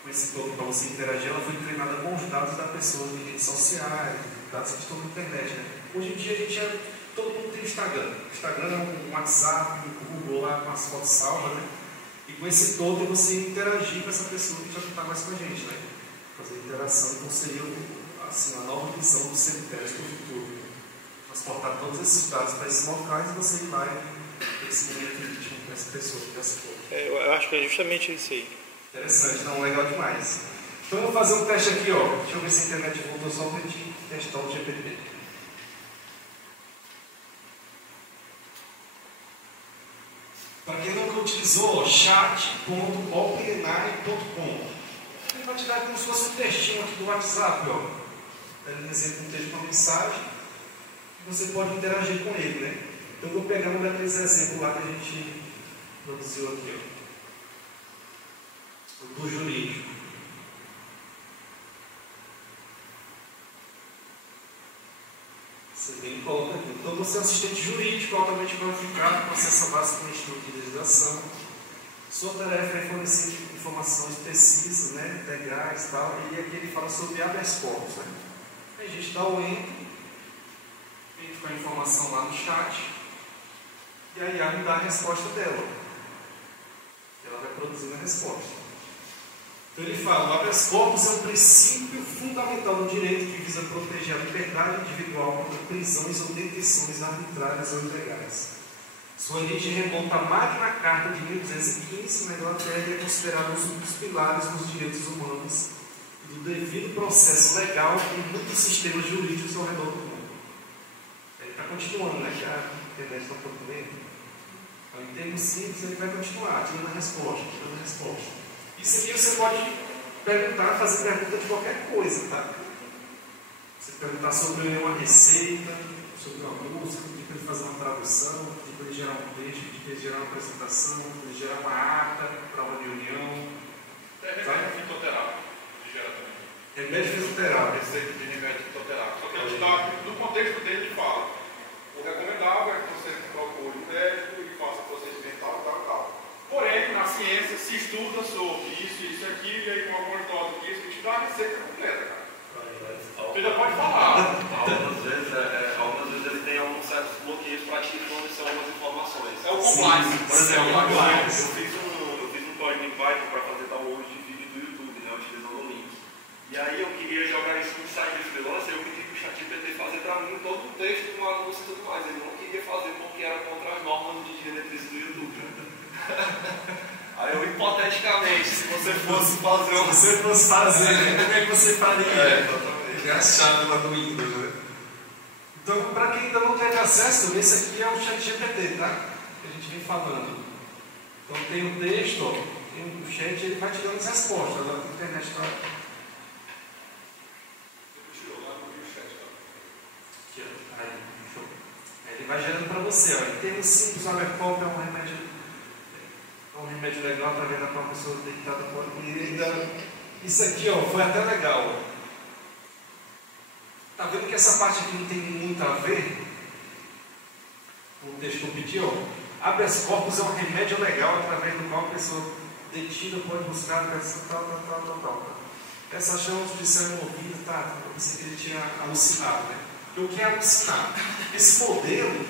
com esse token para você interagir, ela foi treinada com os dados da pessoa de redes sociais, dados que estão na internet, né? Hoje em dia todo mundo tem Instagram. Instagram, um WhatsApp, um Google lá com as fotos salvas, né? E com esse token você interagir com essa pessoa que já não está mais com a gente, né? Fazer interação. Então seria assim, uma nova visão dos cemitérios do futuro. Transportar todos esses dados para esses locais e você ir lá e ter esse momento íntimo com essa pessoa que já se foi. Eu acho que é justamente isso aí. Interessante, não, legal demais. Então eu vou fazer um teste aqui, ó. Deixa eu ver se a internet voltou só para a gente testar o GPT. Para quem nunca utilizou, chat.openai.com. Ele vai te dar como se fosse um textinho aqui do WhatsApp, ó. Ele exemplo um texto com uma mensagem e você pode interagir com ele, né? Então eu vou pegar um daqueles exemplos lá que a gente produziu aqui, ó. Do jurídico. Você vem e coloca aqui. Então você é um assistente jurídico altamente qualificado, processo básico com estudo de legislação. Sua tarefa é fornecer informações precisas, né, integrais e tal. E aqui ele fala sobre habeas corpus, né? Aí a gente dá o enter, entra com a informação lá no chat, e a IA me dá a resposta dela. Ela vai produzindo a resposta. Então ele fala, o habeas corpus é um princípio fundamental do direito que visa proteger a liberdade individual contra prisões ou detenções arbitrárias ou ilegais. Sua origem remonta à Magna Carta de 1215 na Inglaterra e é considerado um dos pilares dos direitos humanos e do devido processo legal em muitos sistemas jurídicos ao redor do mundo. Ele está continuando, né? Já a internet está um pouco lenta. Então, em termos simples, ele vai continuar, tirando a resposta. Isso aqui você pode perguntar, fazer pergunta de qualquer coisa, tá? Você perguntar sobre uma receita, sobre uma música, pedir para ele fazer uma tradução, pedir para ele gerar um texto, pedir para ele gerar uma apresentação, para ele gerar uma ata para uma reunião. Remédio fitoterápico, ele gera também. Remédio fitoterápico. Receita de remédio fitoterápico. Só que ele está, no contexto dele, ele fala: o recomendável é que você procure um médico e faça procedimento tal. Porém, na ciência se estuda sobre isso, aquilo, e aí com algumas doses disso, a gente dá uma receita completa, cara. Você já pode falar. Algumas vezes ele tem alguns certos bloqueios para te fornecer algumas informações. É o compliance. Por exemplo, eu fiz um código em Python para fazer download de vídeo do YouTube, né, utilizando o link. E aí eu queria jogar isso no site de freelancer, eu pedi para o ChatGPT fazer para mim todo o texto com anúncio e tudo mais. Ele não queria fazer porque era contra as normas de diretrizes do YouTube. Aí eu, hipoteticamente, se você fosse fazer, como é que você faria? exatamente. Engraçado lá no Windows, né? Então, para quem ainda não teve acesso, esse aqui é o ChatGPT, tá? Que a gente vem falando. Então tem o texto, ó, tem o chat, ele vai te dando as respostas. Lá na internet tá. Aí, show. Aí ele vai gerando para você, ó. Em termos simples, o Alercop é um remédio legal para ver a pessoa deitada com a. Isso aqui, ó, foi até legal. Tá vendo que essa parte aqui não tem muito a ver com o texto que eu pedi, ó? Habeas corpus é um remédio legal através do qual a pessoa detida pode buscar tal. Essa chama judicial envolvida, tá? Eu pensei que ele tinha alucinado, né? O que é alucinar? Esse modelo,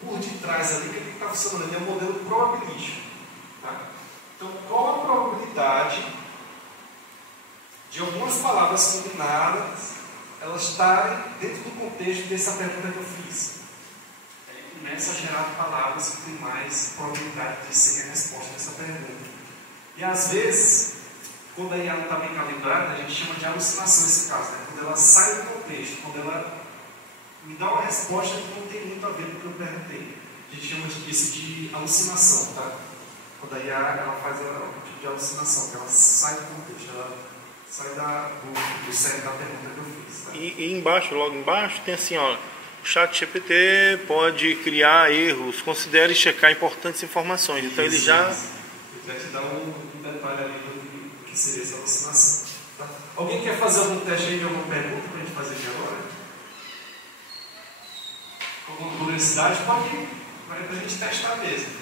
por detrás ali, o que está funcionando? Ele é um modelo probabilístico. Tá? Então, qual a probabilidade de algumas palavras combinadas elas estarem dentro do contexto dessa pergunta que eu fiz? Ele começa a gerar palavras que têm mais probabilidade de ser a resposta dessa pergunta. E às vezes, quando a IA não está bem calibrada, a gente chama de alucinação nesse caso, né? Quando ela sai do contexto, quando ela me dá uma resposta que não tem muito a ver com o que eu perguntei. A gente chama isso de alucinação, tá? Quando a IA ela faz um tipo de alucinação, que ela sai do contexto, ela sai do cérebro da pergunta que eu fiz. Tá? E embaixo, logo embaixo, tem assim, ó, o ChatGPT pode criar erros, considere checar importantes informações. Então ele já... Ele vai te dar um detalhe ali do que seria essa alucinação. Tá? Alguém quer fazer algum teste aí de alguma pergunta para a gente fazer aqui agora? Alguma curiosidade? Pode ir, para a gente testar mesmo.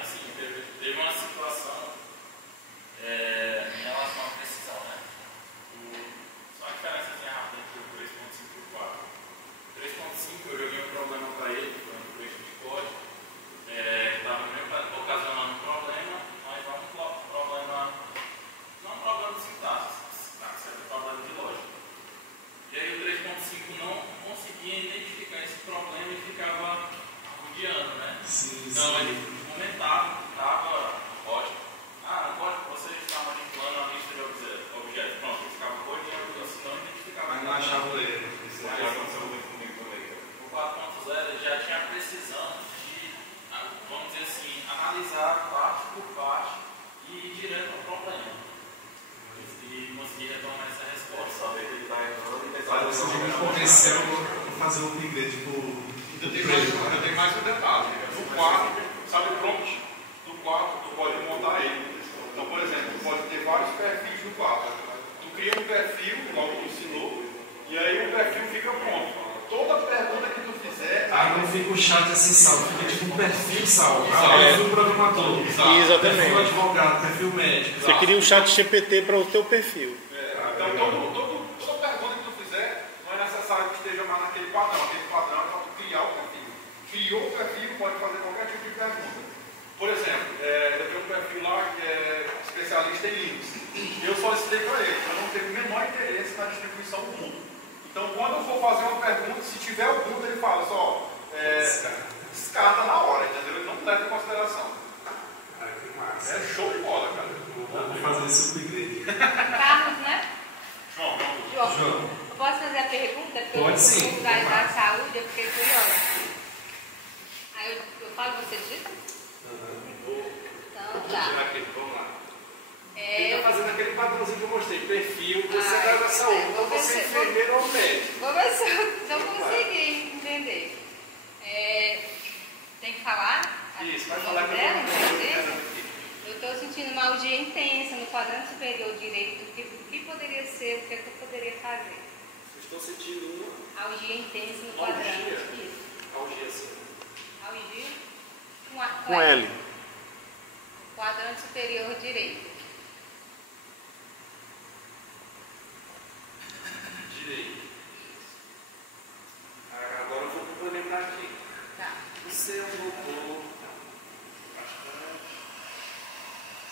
Assim, teve uma situação em relação à precisão, né? Só a diferença rápida entre o 3.5 e o 4. O 3.5 eu joguei um problema para ele, foi um trecho de código, que estava ocasionando um problema, mas não um problema, não um problema de sintaxe, era um problema de lógica. E aí o 3.5 não conseguia identificar esse problema e ficava arrodeando, né? Então ele comentava, estava código. No código você está manipulando a lista de objetos. Pronto, ele ficava rodeando, assim, não identificava. Mas não achava o erro. Isso já aconteceu muito comigo também. O 4.0 ele já tinha a precisão de, vamos dizer assim, analisar parte por parte e ir direto ao problema. E conseguir retomar essa resposta. Saber que ele está errando e tentar. Você me convenceu a fazer um upgrade pro. Eu tenho mais um detalhe. No 4, sabe o prompt? No 4, tu pode montar ele. Então, por exemplo, tu pode ter vários perfis no 4. Tu cria um perfil, igual tu ensinou, e aí o perfil fica pronto. Toda pergunta que tu fizer... não fica o chat assim salvo, fica tipo um perfil salvo. Perfil programador. Exatamente. Perfil advogado, perfil médico. Você cria um ChatGPT para o teu perfil. Então, toda pergunta que tu fizer, não é necessário que esteja mais naquele padrão. Aquele padrão é para tu criar o perfil. Criou o perfil, pode fazer qualquer tipo de pergunta. Por exemplo, eu tenho um perfil lá que é especialista em Linux. Eu só ensinei para ele, eu não tenho o menor interesse na distribuição do mundo. Então, quando eu for fazer uma pergunta, se tiver algum, ele fala só, descarta na hora, entendeu? Ele não leva em consideração. Que massa. É show de bola, cara. Vou fazer esse upgrade. Carlos, né? João. Eu posso fazer a pergunta? Porque Pode sim. eu da área da saúde, eu fiquei curiosa. Aí eu falo, você digita? Então tá. Vamos lá. É, Ele está fazendo aquele padrãozinho que eu mostrei, perfil, você da área da saúde. Então você é enfermeiro ou médico. Vou ver se eu consegui entender. Tem que falar? Isso, vai o falar nome que dela, eu entendeu? Eu estou sentindo uma algia intensa no quadrante superior direito. O que poderia ser? O que é que eu poderia fazer? Eu estou sentindo uma Algia intensa no quadrante. algia. Isso. Algia, sim. Algia? Com L. quadrante superior direito. Direito. Agora eu vou complementar aqui. Tá. Você é um doutor, bastante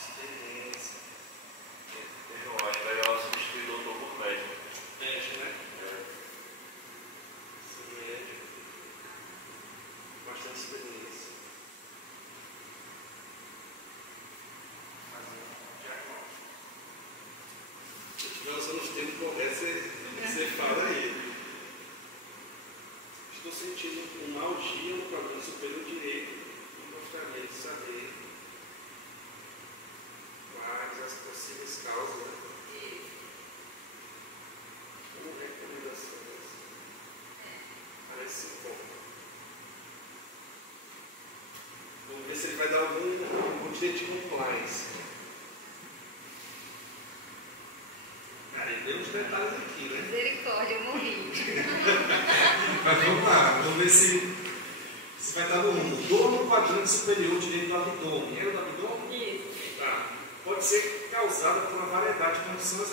experiência. Eu acho melhor substituir doutor por médico. Médico, né? Médico. Bastante experiência. Fazer um diagnóstico. Se estiver usando os termos corretos, você fala aí. Estou sentindo uma algia no quadrante superior direito e gostaria de saber quais as possíveis causas, né? Como recomendações para esse ponto. Vamos ver se ele vai dar algum direito de compliance. Cara, ele deu uns detalhes aqui, né? Misericórdia, eu morri. Mas vamos lá, vamos ver se vai estar no 1. Dor no quadrante superior direito do abdômen. É o do abdômen? Isso. Tá. Pode ser causada por uma variedade de condições,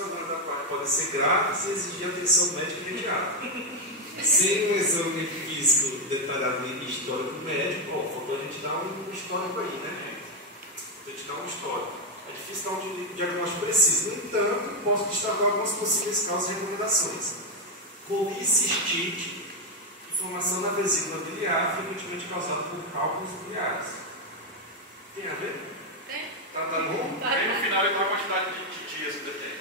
podem ser graves e exigir atenção médica imediata. Sem um exame físico detalhado e histórico médico, faltou a gente dar um histórico aí, né? A gente dar um histórico. É difícil dar um diagnóstico preciso. No entanto, posso destacar algumas possíveis causas e recomendações. Colicistite, inflamação na vesícula biliar, frequentemente causada por cálculos biliares. Tem a ver? Tem. Tá bom? Aí no final ele dá a quantidade de dias que detém.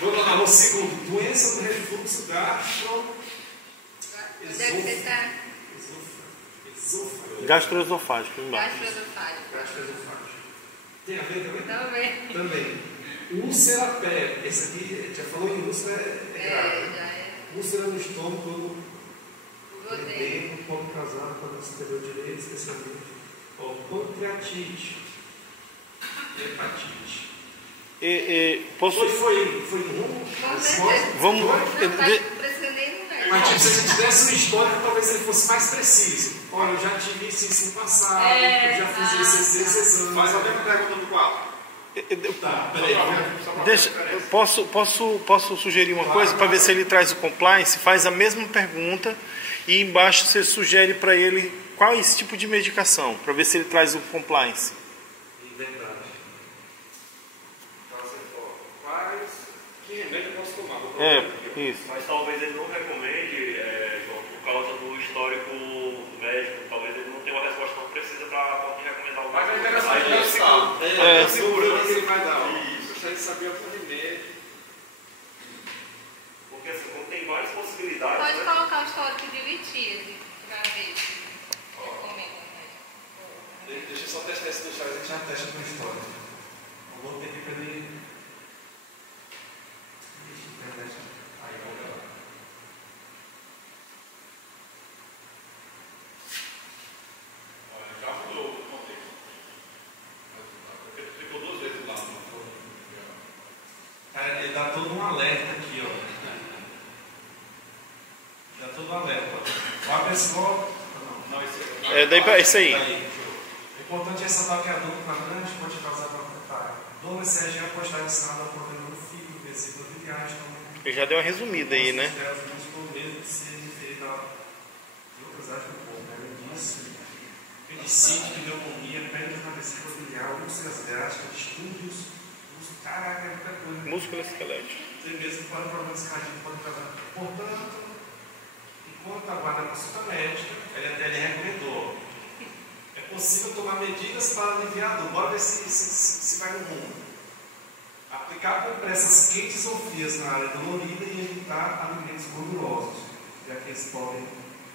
Vamos lá, o segundo. Doença do refluxo gastro. Onde é que você está? Esôfago. Gastroesofágico, embaixo. Gastroesofágico. Gastroesofágico. Tem a ver também? Também. Também. Úlcera pé. Esse aqui, já falou em úlcera, é grave. Já é. Úlcera no estômago. O goteiro. Tempo, pode causar com o superior direito, especialmente. Ó, pancreatite. Hepatite. Posso. Foi no rumo? Com certeza. Vamos. Não, tá precisando nem no médico. Mas tipo, se a gente desse uma história, talvez ele fosse mais preciso. Olha, eu já tive isso no passado, eu já fiz esses anos. Faz a mesma pergunta do 4. Tá, peraí. Deixa, posso sugerir uma coisa para ver se ele traz o compliance? Faz a mesma pergunta e embaixo você sugere para ele qual é esse tipo de medicação, para ver se ele traz o compliance. Verdade. Quais? Que remédio eu posso tomar? Isso. Mas talvez ele não recomende, João, por causa do histórico médico, talvez ele não tenha uma resposta tão precisa para recomendar o Mas é médico. interessante É pensar. segurança que ele vai dar. Isso. Gostaria de saber algum remédio. Porque assim, como tem várias possibilidades, Pode né? colocar o histórico de litíase para ver se recomenda o médico. Deixa eu só testar esse do Charles, a gente já testa com a história. Eu vou ter que perder. Aí, vamos lá. Olha, já mudou o contexto. Porque tu ficou 2 vezes lá no Cara, ele dá todo um alerta aqui, ó. Dá todo um alerta. O habeas corpus. Não, esse Isso aí. É importante ressaltar que a dor no quadrante pode causar uma dor na CRG pode estar relacionada ao problema do fígado, vesícula biliar, estômago. Ele já deu uma resumida aí, né? Mesmo que seja referido a outras áreas do corpo. Além disso, apendicite, pneumonia, pedras na vesícula biliar, úlceras gástricas, distúrbios, caraca, é muita coisa. Músculo esquelético. Tem mesmo pode problemas cardíacos, pode causar. Portanto, enquanto aguarda a consulta médica, ele recomendou. É possível tomar medidas para aliviar a dor. Bora ver se vai no rumo. Aplicar compressas quentes ou frias na área dolorida e evitar alimentos gordurosos, já que eles podem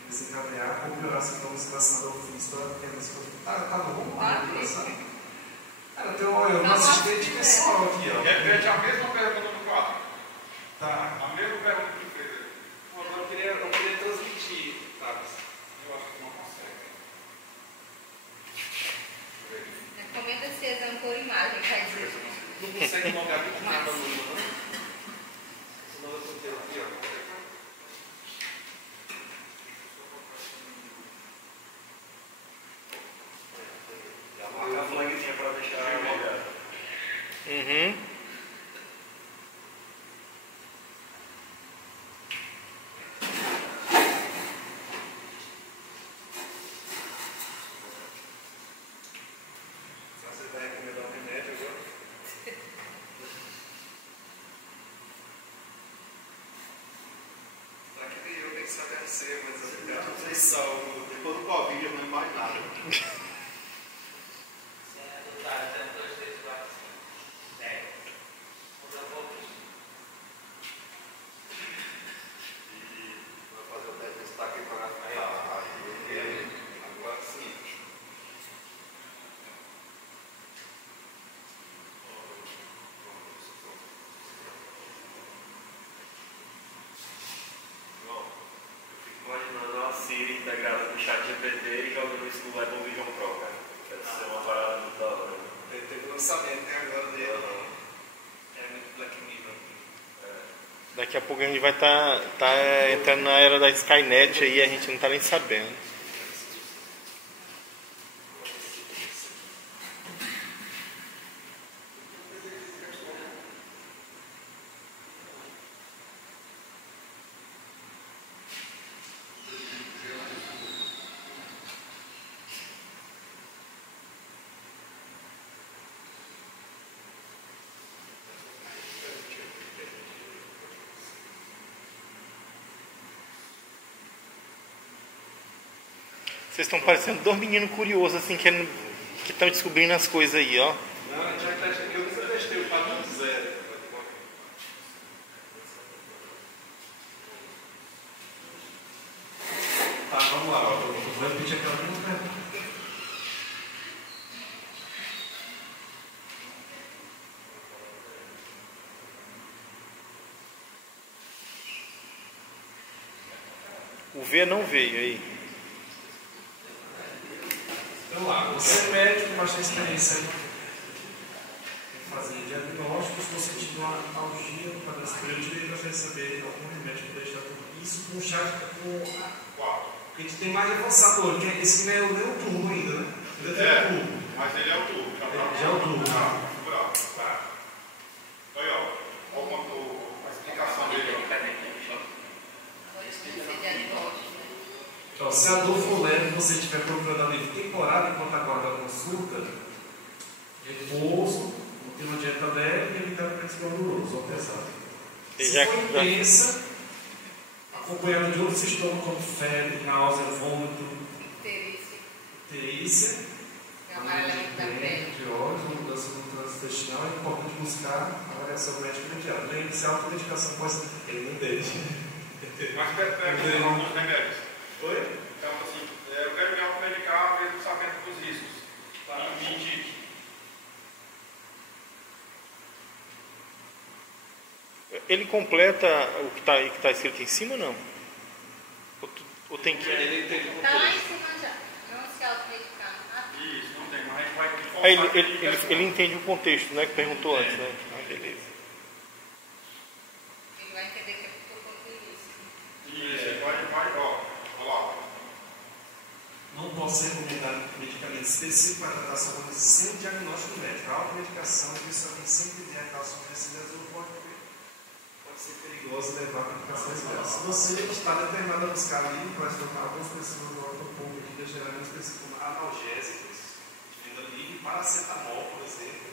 desencadear ou piorar sintomas relacionados ao físico. Tá no rumo? Cara, tem um assistente pessoal aqui, ó. repete a mesma pergunta do 4. Tá. A mesma pergunta que fez. Agora eu queria transmitir, tá? Eu acho que não consegue. Recomenda esse exame por imagem, quer dizer. Não consegue logar muito nada no mundo, não? Senão eu tô tendo aqui, ó. só deve ser, mas eu não sei salvo. Depois do Covid eu não lembro mais nada. Imaginando uma Siri integrada com o chat GPT e jogando isso no Apple Vision Pro, cara. Deve ser uma parada muito da hora. Teve o lançamento, né, agora dele. É muito Black Mirror. Daqui a pouco a gente vai estar entrando na era da Skynet aí, a gente não está nem sabendo. Vocês estão parecendo dois meninos curiosos, assim, que estão descobrindo as coisas aí, ó. Não, a gente vai testar. Eu nunca testei o padrão zero. Tá, vamos lá. Vou repetir aquela mesma pergunta. O V não veio aí. Então lá, você é médico, mas tem experiência em fazer diagnósticos, você sentindo uma algia no padrão superior e vai receber algum remédio para deixar tudo isso com chat com A4. Porque a gente tem mais avançador, que esse não é o turbo ainda, né? Ainda tem o turbo. Mas ele é o turbo. Já é o turbo. Tá. Aí, ó. A explicação dele. Então, se a dor for leve e você estiver procurando alívio temporário enquanto aguarda a consulta, repouso, manter uma dieta leve e evitar o principal doloroso ou pesado. Se for intensa, acompanhando de outros sintomas como febre, náusea, vômito, icterícia, de olhos, mudança no trânsito intestinal, é importante buscar a avaliação médica imediata. Lembre-se, a automedicação pode ser um deles. Mas pega alguns remédios. Oi? Então, assim, eu quero me automedicar mesmo sabendo dos riscos. Tá? Mentite. Ele completa o que está escrito em cima ou não? Ou tem que... Está lá em cima já. Não se automedicar. Isso, não tem, mas a gente vai... Ele entende o contexto, né? Que perguntou antes, né? Ah, beleza. Ele vai entender que é porque eu coloquei isso. Isso, vai, ó. Olha lá. Não posso recomendar medicamento específico para tratar sua doença sem diagnóstico médico. A automedicação de também sempre tem a calça azul pode ser perigosa e levar a complicações graves. Se você está determinado a buscar livre, vai trocar algumas pessoas do órgão público que geralmente específico como analgésicos, de venda livre, paracetamol, por exemplo,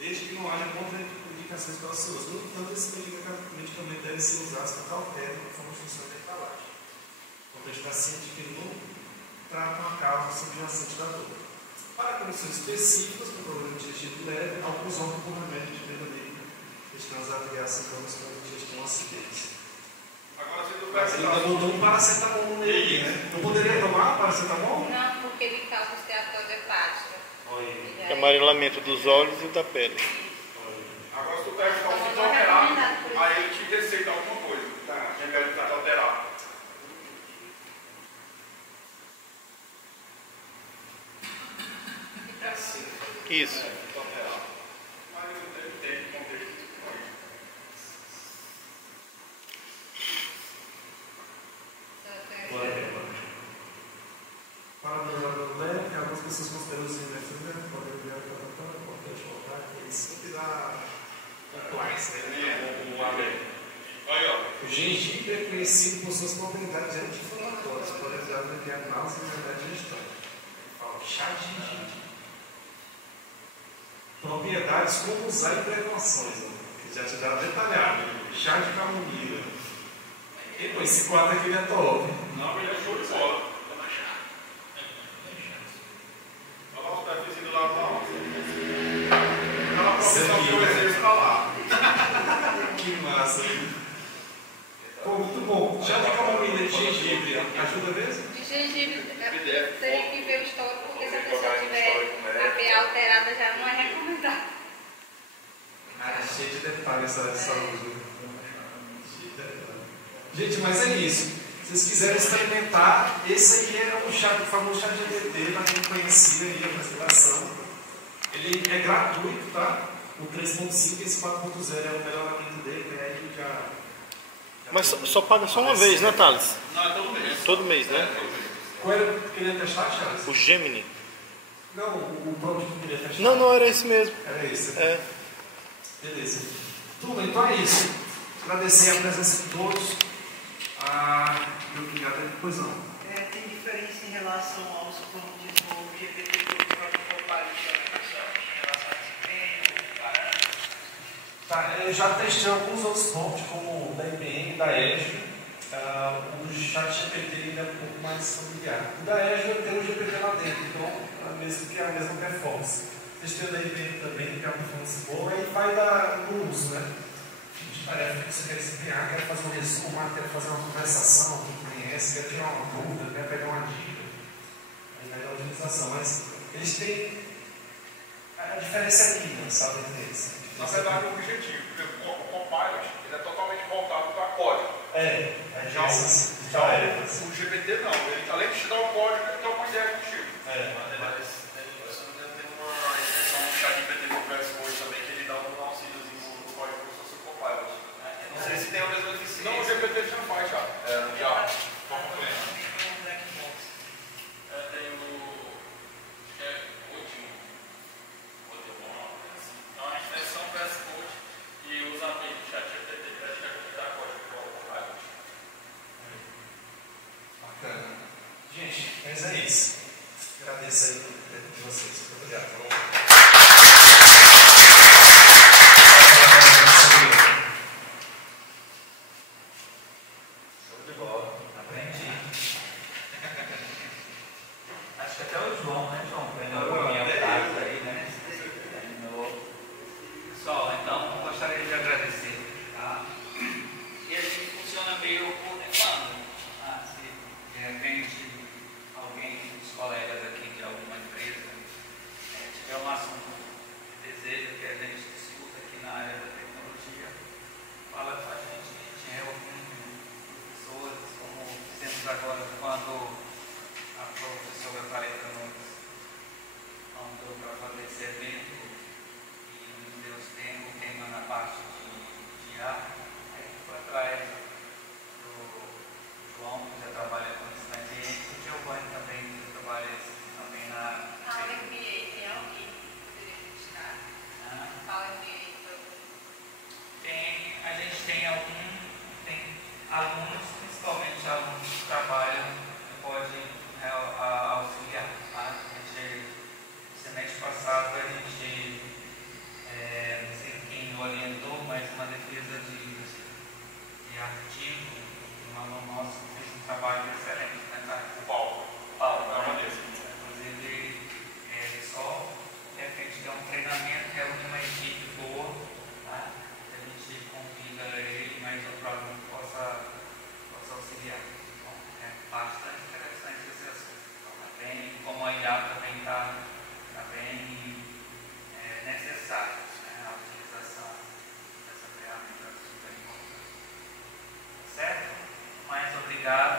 desde que não haja contraindicações para as pessoas. No entanto, esse medicamento deve ser usado com cautela conforme a função da embalagem. Importante estar ciente que ele não trata uma causa subjacente da dor. Para condições específicas, para o problema digestivo leve, alguns optam por remédio de venda livre, destinados a criar sintomas como digestão acidez. Agora, se tu Mas ele ainda botou um paracetamol nele, né? Não poderia tomar paracetamol? Não, porque ele causa esteatose hepática. É amarelamento dos olhos e da pele. Agora, se tu pega o fitoterápico, aí ele te receita alguma coisa. Tá? Remédio fitoterápico. É assim. Isso. Mas ele tem contexto. Para melhorar o leve, algumas pessoas consideram os remédios podem enviar para o importante voltar, que ele sempre dá compliance, né? O AB. Aí, ó. O gengibre é conhecido por suas propriedades anti-inflamatórias, pode ajudar a aliviar náuseas e ansiedade digestória. Fala, chá de gengibre. Propriedades como usar e prevenções, que já te dá detalhado. Chá de camomila. E pô, esse quadro aqui é top. Não, ele é show de bola. Olha lá os perfis indo lá pra lá. Aquela profissão que eu exerço pra lá. Que massa. Pô, muito bom. Já tem camomila de gengibre. Ajuda mesmo? De gengibre, teria que ver o histórico, porque se a pessoa tiver a pH alterada já não é recomendado. Cara, é cheio de detalhes essa saúde. Gente, mas é isso. Se vocês quiserem experimentar, esse aí é o chá, o famoso chá de GBT, para quem conhecia aí a apresentação. Ele é gratuito, tá? O 3.5 e esse 4.0 é o melhoramento dele, né? Aí já Mas só paga só uma vez, né, Thales? Não, é todo mês. Todo mês, né? Qual era o que queria testar, Charles? O Gemini. Não, o produto que eu queria testar. Não, era esse mesmo. Era esse. É. Beleza. Turma, então é isso. Agradecer a presença de todos. E obrigado. Pois não. Tem diferença em relação aos pontos do GPT que o próprio Copilot em relação a desempenho, parâmetros? Tá, eu já testei alguns outros pontos, como o da IBM e da Azure. O do ChatGPT ainda é um pouco mais familiar. O da Azure tem o GPT lá dentro, então é mesmo que é a mesma performance. Testei o da IBM também, que é uma performance boa, e vai dar no uso, né? De tarefa que você quer desempenhar, quer fazer um resumo, quer fazer uma conversação com o cliente, quer tirar uma dúvida, quer pegar uma dica. Aí vai dar utilização. Mas eles têm. A diferença é mínima, sabe? Na verdade, o objetivo, porque o Copilot ele é totalmente voltado para código. Já o GPT não, ele, além de te dar o código, ele tem uma ideia contigo. Mas se não me engano, tem uma extensão do ChatGPT que eu conheço hoje também, que ele dá um auxíliozinho no código como se fosse o Copilot. Não sei se tem a mesma eficiência. Não, o GPT já faz já. Já. Tem o. Que é último. Outro bom. Então a extensão VS Code e usa a API do ChatGPT para dar código para o Copilot. Bacana. Gente, mas é isso. Agradeço aí o tempo de vocês. Muito obrigado. Show de bola. Aprendi. Acho que até o João, né, João? Não, Minha é frase aí, né? Pessoal, então, gostaria de agradecer. Tá? E a gente funciona meio por demanda. Tá? Se de repente alguém dos colegas aqui de alguma empresa tiver um assunto que deseja que a gente discuta aqui na área da tecnologia, fala com a gente reúne professores, como fizemos agora quando a professora Thalita nos mandou para fazer esse evento e nos deu o tema na parte de arte. Aí foi atrás do João, que já trabalha com isso na gente, o Giovanni também, que trabalha também na Power BA, tem alguém que poderia acreditar? Power BA, a gente tem alunos, principalmente alunos que trabalham, que podem auxiliar. Tá? Semestre passado a gente, não sei quem orientou, mas uma defesa de artigo, um aluno nosso fez um trabalho excelente, né, cara? O Paulo. Inclusive, só de repente dá um treinamento, reúne uma equipe boa, tá? A gente convida ele, mas o próximo possa auxiliar. Bom, é bastante interessante esse assunto. Também, como a IA também está bem necessário, né, a utilização dessa ferramenta super importante. Certo? Mais obrigado.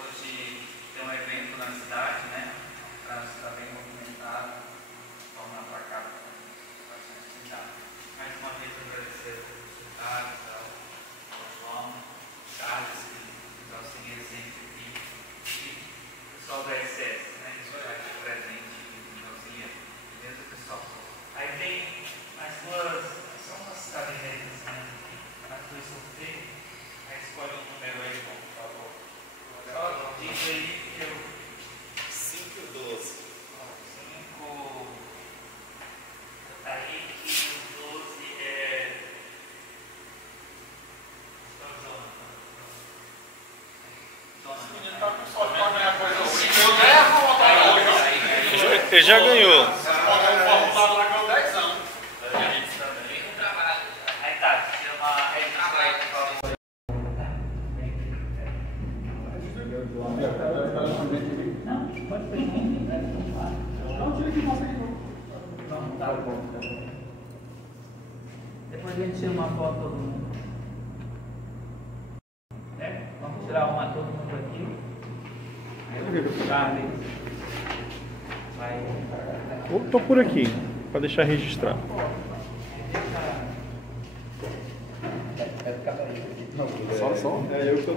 Hoje tem um evento na cidade, né? O trânsito está bem movimentado. Vamos lá para cá com bastante cuidado. Mais uma vez agradecer aos resultados, ao João, Charles, que nos auxilia sempre aqui, e o pessoal da SS, né? Que está aqui presente e nos auxilia. Beleza, pessoal? Aí tem as duas, são umas cadernetas, né? As duas sorteios. Aí escolhe um número aí, João, por favor. Só diz aí que eu. 5 e 12. Ele já ganhou. O formulado lá ganhou 10 anos. Aí tá, tira uma registra aí, por favor. Não, pode pegar. Não, tira aqui, mostra aí. Não, tá bom. Depois a gente tira uma foto todo mundo. Vamos tirar uma todo mundo aqui. Carlos. Vai. Eu tô por aqui, para deixar registrar. Só? É eu que tô